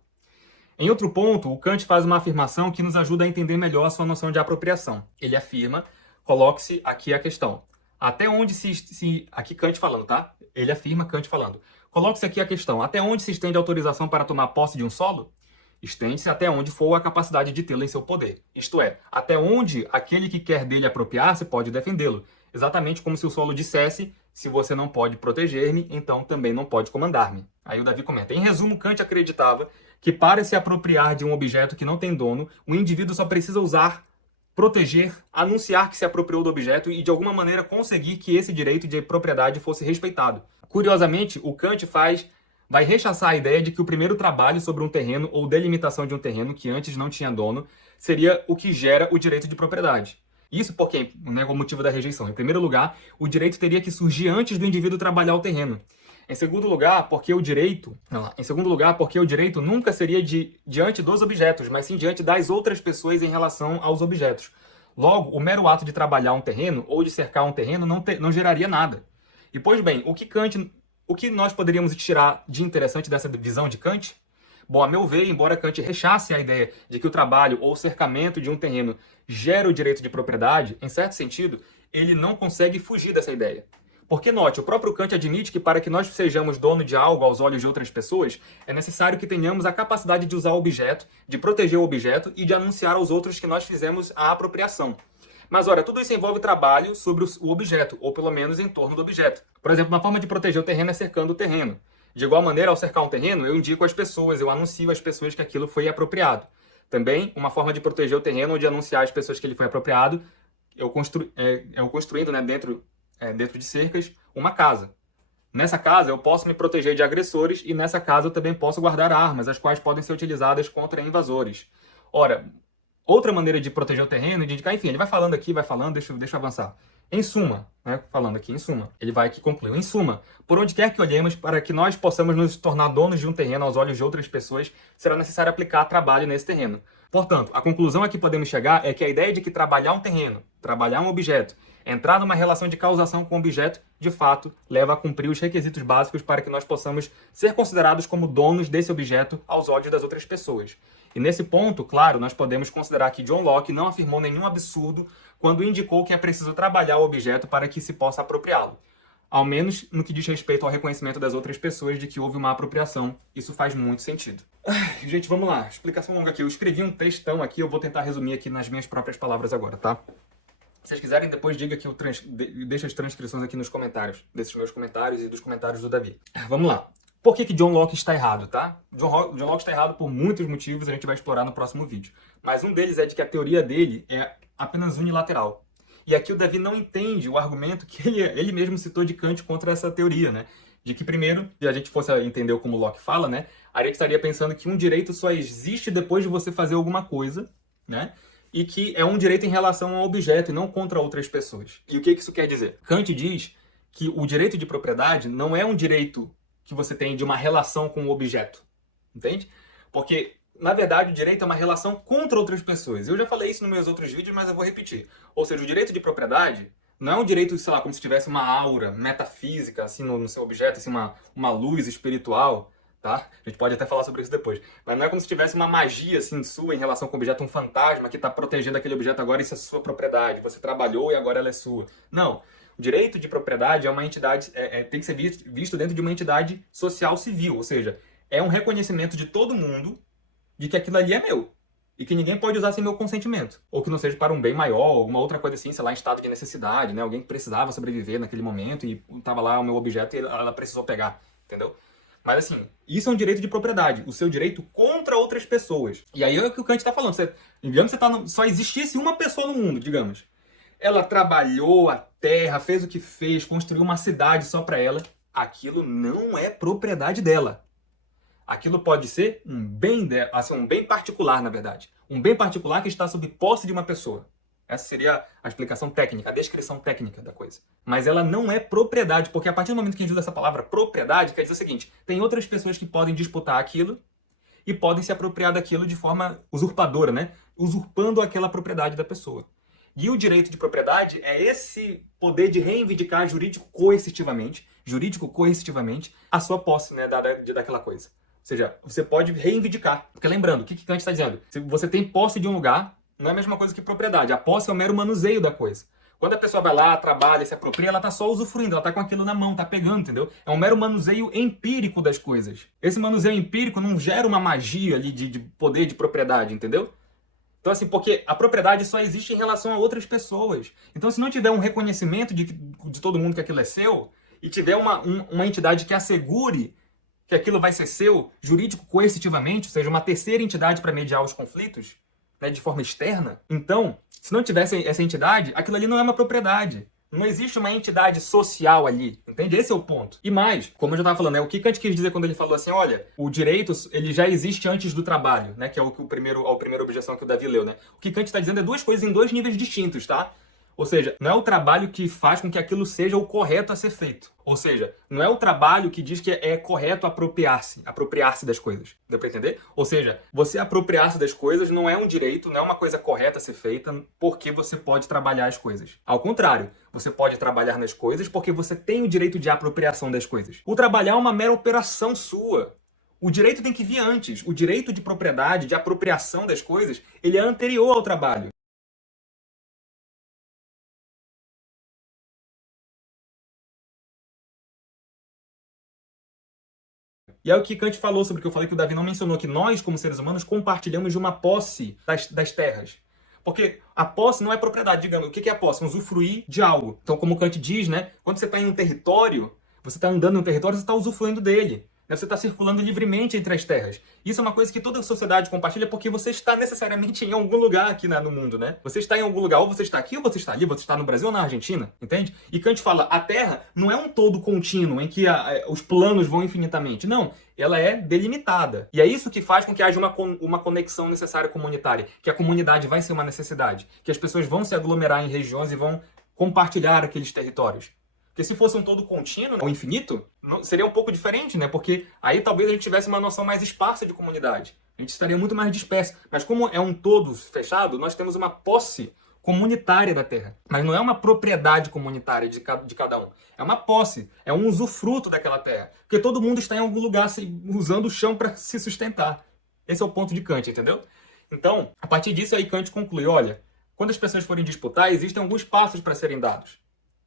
Em outro ponto, o Kant faz uma afirmação que nos ajuda a entender melhor a sua noção de apropriação. Ele afirma, coloque-se aqui a questão. Até onde aqui Kant falando, tá? Ele afirma, Kant falando. Coloque-se aqui a questão. Até onde se estende a autorização para tomar posse de um solo? Estende-se até onde for a capacidade de tê-lo em seu poder. Isto é, até onde aquele que quer dele apropriar-se pode defendê-lo. Exatamente como se o solo dissesse, se você não pode proteger-me, então também não pode comandar-me. Aí o Davi comenta. Em resumo, Kant acreditava que para se apropriar de um objeto que não tem dono, o indivíduo só precisa usar, proteger, anunciar que se apropriou do objeto e de alguma maneira conseguir que esse direito de propriedade fosse respeitado. Curiosamente, o Kant vai rechaçar a ideia de que o primeiro trabalho sobre um terreno ou delimitação de um terreno que antes não tinha dono seria o que gera o direito de propriedade. Isso porque, né, o motivo da rejeição. Em primeiro lugar, o direito teria que surgir antes do indivíduo trabalhar o terreno. Em segundo lugar, porque o direito nunca seria diante dos objetos, mas sim diante das outras pessoas em relação aos objetos. Logo, o mero ato de trabalhar um terreno ou de cercar um terreno não geraria nada. E, pois bem, o que nós poderíamos tirar de interessante dessa visão de Kant? Bom, a meu ver, embora Kant rechace a ideia de que o trabalho ou o cercamento de um terreno gera o direito de propriedade, em certo sentido, ele não consegue fugir dessa ideia. Porque, note, o próprio Kant admite que para que nós sejamos dono de algo aos olhos de outras pessoas, é necessário que tenhamos a capacidade de usar o objeto, de proteger o objeto e de anunciar aos outros que nós fizemos a apropriação. Mas, olha, tudo isso envolve trabalho sobre o objeto, ou pelo menos em torno do objeto. Por exemplo, uma forma de proteger o terreno é cercando o terreno. De igual maneira, ao cercar um terreno, eu indico às pessoas, eu anuncio às pessoas que aquilo foi apropriado. Também, uma forma de proteger o terreno ou de anunciar às pessoas que ele foi apropriado, eu construindo, né, dentro de cercas, uma casa. Nessa casa, eu posso me proteger de agressores e nessa casa eu também posso guardar armas, as quais podem ser utilizadas contra invasores. Ora, outra maneira de proteger o terreno e de indicar, enfim, ele vai falando aqui, deixa eu avançar. Em suma, né, falando aqui em suma, ele vai aqui concluir. Em suma, por onde quer que olhemos, para que nós possamos nos tornar donos de um terreno aos olhos de outras pessoas, será necessário aplicar trabalho nesse terreno. Portanto, a conclusão a que podemos chegar é que a ideia de que trabalhar um terreno, trabalhar um objeto, entrar numa relação de causação com o objeto, de fato, leva a cumprir os requisitos básicos para que nós possamos ser considerados como donos desse objeto aos olhos das outras pessoas. E nesse ponto, claro, nós podemos considerar que John Locke não afirmou nenhum absurdo quando indicou que é preciso trabalhar o objeto para que se possa apropriá-lo. Ao menos no que diz respeito ao reconhecimento das outras pessoas de que houve uma apropriação. Isso faz muito sentido. Gente, vamos lá. Explicação longa aqui. Eu escrevi um textão aqui, eu vou tentar resumir aqui nas minhas próprias palavras agora, tá? Se vocês quiserem, depois diga que eu deixo as transcrições aqui nos comentários, desses meus comentários e dos comentários do Davi. Vamos lá. Por que John Locke está errado, tá? John Locke está errado por muitos motivos, a gente vai explorar no próximo vídeo. Mas um deles é de que a teoria dele é apenas unilateral. E aqui o Davi não entende o argumento que ele mesmo citou de Kant contra essa teoria, né? De que, primeiro, se a gente fosse entender como Locke fala, né? A gente estaria pensando que um direito só existe depois de você fazer alguma coisa, né? E que é um direito em relação ao objeto e não contra outras pessoas. E o que isso quer dizer? Kant diz que o direito de propriedade não é um direito que você tem de uma relação com o objeto, entende? Porque, na verdade, o direito é uma relação contra outras pessoas. Eu já falei isso nos meus outros vídeos, mas eu vou repetir. Ou seja, o direito de propriedade não é um direito, sei lá, como se tivesse uma aura metafísica, assim, no seu objeto, assim, uma luz espiritual, tá? A gente pode até falar sobre isso depois. Mas não é como se tivesse uma magia, assim, sua em relação com o objeto, um fantasma que está protegendo aquele objeto agora, isso é sua propriedade. Você trabalhou e agora ela é sua. Não. O direito de propriedade é uma entidade, tem que ser visto dentro de uma entidade social civil, ou seja, é um reconhecimento de todo mundo de que aquilo ali é meu e que ninguém pode usar sem meu consentimento, ou que não seja para um bem maior, ou uma outra coisa assim, sei lá, em estado de necessidade, né? Alguém que precisava sobreviver naquele momento e estava lá o meu objeto e ela precisou pegar, entendeu? Mas assim, isso é um direito de propriedade, o seu direito contra outras pessoas. E aí é o que o Kant está falando, digamos que só existisse uma pessoa no mundo, digamos. Ela trabalhou a terra, fez o que fez, construiu uma cidade só para ela. Aquilo não é propriedade dela. Aquilo pode ser um bem dela, assim, um bem particular, na verdade. Um bem particular que está sob posse de uma pessoa. Essa seria a explicação técnica, a descrição técnica da coisa. Mas ela não é propriedade, porque a partir do momento que a gente usa essa palavra propriedade, quer dizer o seguinte, tem outras pessoas que podem disputar aquilo e podem se apropriar daquilo de forma usurpadora, né? usurpando aquela propriedade da pessoa. E o direito de propriedade é esse poder de reivindicar jurídico-coercitivamente, a sua posse, né, daquela coisa. Ou seja, você pode reivindicar. Porque lembrando, o que Kant está dizendo? Se você tem posse de um lugar, não é a mesma coisa que propriedade. A posse é o mero manuseio da coisa. Quando a pessoa vai lá, trabalha, se apropria, ela está só usufruindo, ela está com aquilo na mão, está pegando, entendeu? É um mero manuseio empírico das coisas. Esse manuseio empírico não gera uma magia ali de poder de propriedade, entendeu? Então, assim, porque a propriedade só existe em relação a outras pessoas. Então, se não tiver um reconhecimento de todo mundo que aquilo é seu, e tiver uma entidade que assegure que aquilo vai ser seu, jurídico-coercitivamente, ou seja, uma terceira entidade para mediar os conflitos, né, de forma externa, então, se não tivesse essa entidade, aquilo ali não é uma propriedade. Não existe uma entidade social ali, entende? Esse é o ponto. E mais, como eu já estava falando, né, o que Kant quis dizer quando ele falou assim, olha, o direito ele já existe antes do trabalho, né, que é a primeira objeção que o Davi leu, né? O que Kant está dizendo é duas coisas em dois níveis distintos, tá? Ou seja, não é o trabalho que faz com que aquilo seja o correto a ser feito. Ou seja, não é o trabalho que diz que é correto apropriar-se das coisas. Deu pra entender? Ou seja, você apropriar-se das coisas não é um direito, não é uma coisa correta a ser feita porque você pode trabalhar as coisas. Ao contrário, você pode trabalhar nas coisas porque você tem o direito de apropriação das coisas. O trabalhar é uma mera operação sua. O direito tem que vir antes. O direito de propriedade, de apropriação das coisas, ele é anterior ao trabalho. E é o que Kant falou sobre o que eu falei que o Davi não mencionou, que nós, como seres humanos, compartilhamos de uma posse das terras. Porque a posse não é propriedade, digamos. O que é a posse? Usufruir de algo. Então, como Kant diz, né? Quando você está em um território, você está andando em um território, você está usufruindo dele. Você está circulando livremente entre as terras. Isso é uma coisa que toda a sociedade compartilha porque você está necessariamente em algum lugar aqui no mundo, né? Você está em algum lugar, ou você está aqui, ou você está ali, você está no Brasil ou na Argentina, entende? E Kant fala, a Terra não é um todo contínuo em que os planos vão infinitamente. Não, ela é delimitada. E é isso que faz com que haja uma conexão necessária comunitária, que a comunidade vai ser uma necessidade, que as pessoas vão se aglomerar em regiões e vão compartilhar aqueles territórios. Porque se fosse um todo contínuo, ou infinito, seria um pouco diferente, né? Porque aí talvez a gente tivesse uma noção mais esparsa de comunidade. A gente estaria muito mais disperso. Mas como é um todo fechado, nós temos uma posse comunitária da terra. Mas não é uma propriedade comunitária de cada um. É uma posse, é um usufruto daquela terra. Porque todo mundo está em algum lugar usando o chão para se sustentar. Esse é o ponto de Kant, entendeu? Então, a partir disso, aí Kant conclui, olha, quando as pessoas forem disputar, existem alguns passos para serem dados,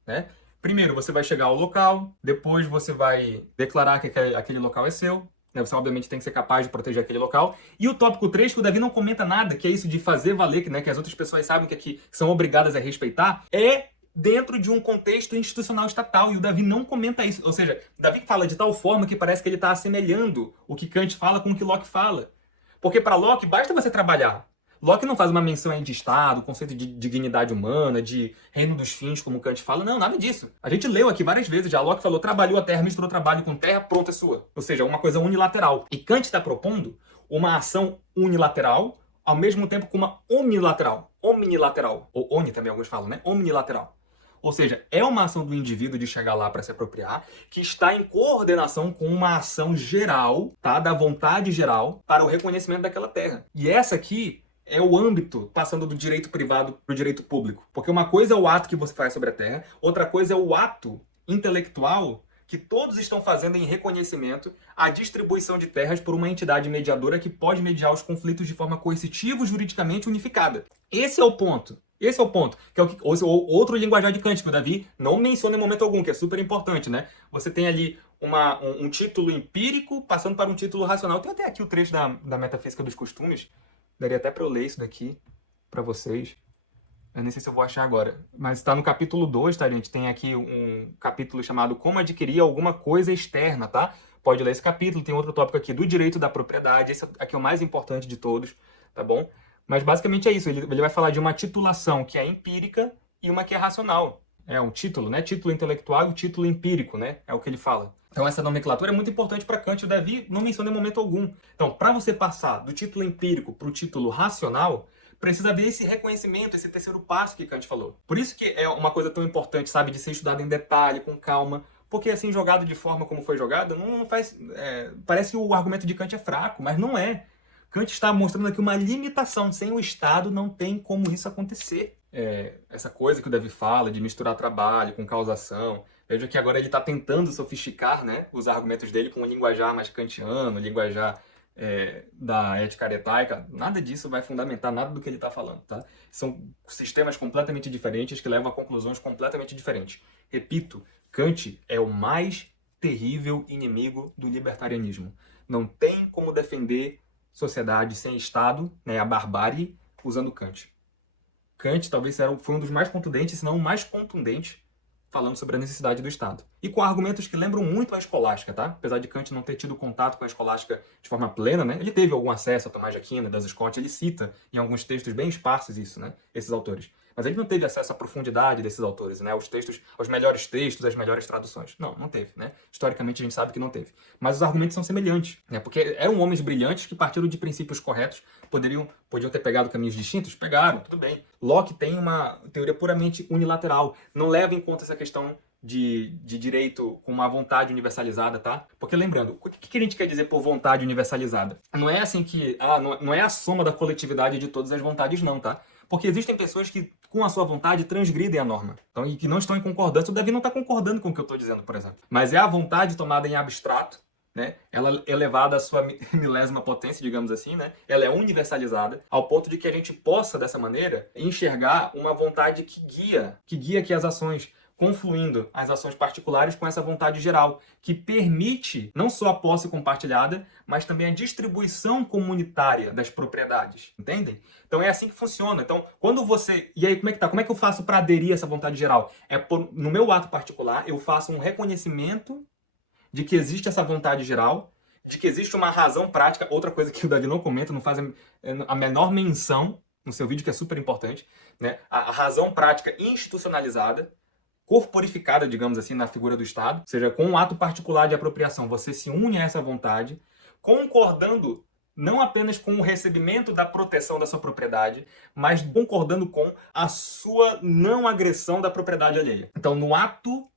né? Primeiro, você vai chegar ao local, depois você vai declarar que aquele local é seu, né? Você obviamente tem que ser capaz de proteger aquele local. E o tópico 3, que o Davi não comenta nada, que é isso de fazer valer, né, que as outras pessoas sabem que são obrigadas a respeitar, é dentro de um contexto institucional estatal, e o Davi não comenta isso. Ou seja, o Davi fala de tal forma que parece que ele está assemelhando o que Kant fala com o que Locke fala. Porque para Locke, basta você trabalhar. Locke não faz uma menção aí de Estado, conceito de dignidade humana, de reino dos fins, como Kant fala. Não, nada disso. A gente leu aqui várias vezes já. Locke falou, trabalhou a terra, misturou trabalho com terra, pronto, é sua. Ou seja, uma coisa unilateral. E Kant está propondo uma ação unilateral, ao mesmo tempo com uma omnilateral. Omnilateral. Ou oni também alguns falam, né? Omnilateral. Ou seja, é uma ação do indivíduo de chegar lá para se apropriar, que está em coordenação com uma ação geral, tá? Da vontade geral, para o reconhecimento daquela terra. E essa aqui é o âmbito passando do direito privado para o direito público. Porque uma coisa é o ato que você faz sobre a terra, outra coisa é o ato intelectual que todos estão fazendo em reconhecimento à distribuição de terras por uma entidade mediadora que pode mediar os conflitos de forma coercitiva, juridicamente unificada. Esse é o ponto. Esse é o ponto, que é o outro linguajar de Kant, que o Davi não menciona em momento algum, que é super importante, né? Você tem ali um título empírico passando para um título racional. Tem até aqui o trecho da Metafísica dos Costumes. Daria até para eu ler isso daqui para vocês. Eu nem sei se eu vou achar agora. Mas está no capítulo 2, tá, gente? Tem aqui um capítulo chamado Como Adquirir Alguma Coisa Externa, tá? Pode ler esse capítulo. Tem outro tópico aqui do direito da propriedade. Esse aqui é o mais importante de todos, tá bom? Mas basicamente é isso. Ele vai falar de uma titulação que é empírica e uma que é racional. É um título, né? Título intelectual e o título empírico, né? É o que ele fala. Então essa nomenclatura é muito importante para Kant. O Davi não menciona em momento algum. Então, para você passar do título empírico para o título racional, precisa haver esse reconhecimento, esse terceiro passo que Kant falou. Por isso que é uma coisa tão importante, sabe, de ser estudado em detalhe, com calma. Porque assim, jogado de forma como foi jogado, não faz... parece que o argumento de Kant é fraco, mas não é. Kant está mostrando aqui uma limitação. Sem o Estado não tem como isso acontecer. Essa coisa que o Davi fala de misturar trabalho com causação. Veja que agora ele está tentando sofisticar, né, os argumentos dele com um linguajar mais kantiano, linguajar da ética aretaica. Nada disso vai fundamentar nada do que ele está falando, tá? São sistemas completamente diferentes que levam a conclusões completamente diferentes. Repito, Kant é o mais terrível inimigo do libertarianismo. Não tem como defender sociedade sem Estado, né, a barbárie, usando Kant. Kant talvez foi um dos mais contundentes, se não o mais contundente, falando sobre a necessidade do Estado. E com argumentos que lembram muito a escolástica, tá? Apesar de Kant não ter tido contato com a escolástica de forma plena, né? Ele teve algum acesso a Tomás de Aquino, Das Scott, ele cita em alguns textos bem esparsos isso, né? Esses autores. Mas ele não teve acesso à profundidade desses autores, né? Aos melhores textos, às melhores traduções. Não teve, né? Historicamente a gente sabe que não teve. Mas os argumentos são semelhantes, né? Porque eram homens brilhantes que partiram de princípios corretos, podiam ter pegado caminhos distintos? Pegaram, tudo bem. Locke tem uma teoria puramente unilateral, não leva em conta essa questão de direito com uma vontade universalizada, tá? Porque lembrando, o que a gente quer dizer por vontade universalizada? Não é assim que... não é a soma da coletividade de todas as vontades, não, tá? Porque existem pessoas que, com a sua vontade, transgridem a norma. Então, e que não estão em concordância. O Davi não está concordando com o que eu estou dizendo, por exemplo. Mas é a vontade tomada em abstrato, né? Ela é elevada à sua milésima potência, digamos assim, né? Ela é universalizada, ao ponto de que a gente possa, dessa maneira, enxergar uma vontade que guia aqui as ações, confluindo as ações particulares com essa vontade geral, que permite não só a posse compartilhada, mas também a distribuição comunitária das propriedades, entendem? Então é assim que funciona. Então, quando você... E aí, como é que tá? Como é que eu faço para aderir a essa vontade geral? No meu ato particular, eu faço um reconhecimento de que existe essa vontade geral, de que existe uma razão prática, outra coisa que o Davi não comenta, não faz a menor menção no seu vídeo, que é super importante, né? A razão prática institucionalizada, corporificada, digamos assim, na figura do Estado, ou seja, com um ato particular de apropriação, você se une a essa vontade, concordando não apenas com o recebimento da proteção da sua propriedade, mas concordando com a sua não agressão da propriedade alheia. Então, no ato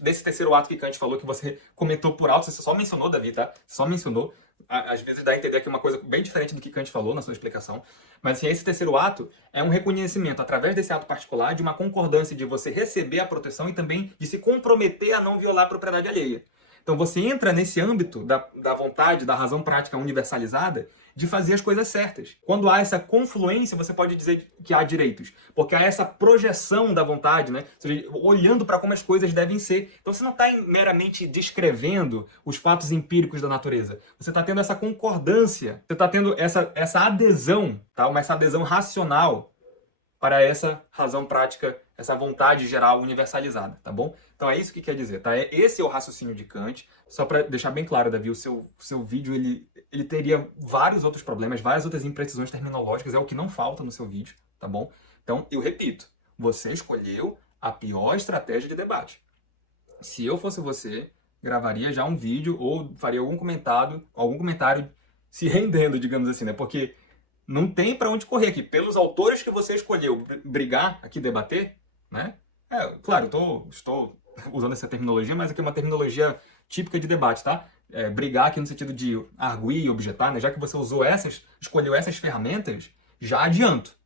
desse terceiro ato que Kant falou, que você comentou por alto, você só mencionou, Davi, tá? Só mencionou. Às vezes dá a entender que é uma coisa bem diferente do que Kant falou na sua explicação. Mas assim, esse terceiro ato é um reconhecimento, através desse ato particular, de uma concordância de você receber a proteção e também de se comprometer a não violar a propriedade alheia. Então você entra nesse âmbito da vontade, da razão prática universalizada, de fazer as coisas certas. Quando há essa confluência, você pode dizer que há direitos, porque há essa projeção da vontade, né? Ou seja, olhando para como as coisas devem ser. Então você não está meramente descrevendo os fatos empíricos da natureza. Você está tendo essa concordância, você está tendo essa adesão, tá? Essa adesão racional para essa razão prática, essa vontade geral universalizada, tá bom? Então é isso que quer dizer, tá? Esse é o raciocínio de Kant. Só para deixar bem claro, Davi, o seu vídeo ele teria vários outros problemas, várias outras imprecisões terminológicas, é o que não falta no seu vídeo, tá bom? Então, eu repito, você escolheu a pior estratégia de debate. Se eu fosse você, gravaria já um vídeo ou faria algum comentário se rendendo, digamos assim, né? Porque não tem para onde correr aqui. Pelos autores que você escolheu brigar aqui, debater, né? Claro, estou usando essa terminologia, mas aqui é uma terminologia típica de debate, tá? Brigar aqui no sentido de arguir e objetar, né? Já que você escolheu essas ferramentas, já adianto.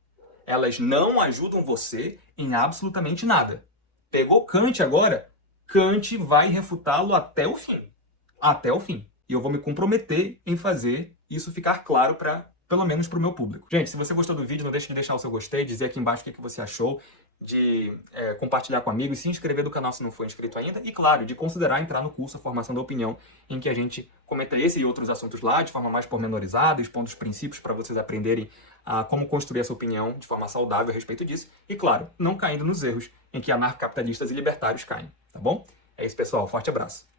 Elas não ajudam você em absolutamente nada. Pegou Kant agora, Kant vai refutá-lo até o fim. Até o fim. E eu vou me comprometer em fazer isso ficar claro pelo menos para o meu público. Gente, se você gostou do vídeo, não deixe de deixar o seu gostei, dizer aqui embaixo o que você achou, de compartilhar com amigos, se inscrever no canal se não for inscrito ainda, e claro, de considerar entrar no curso A Formação da Opinião, em que a gente comenta esse e outros assuntos lá, de forma mais pormenorizada, expondo os princípios para vocês aprenderem a como construir essa opinião de forma saudável a respeito disso, e claro, não caindo nos erros em que anarcocapitalistas e libertários caem, tá bom? É isso, pessoal. Forte abraço.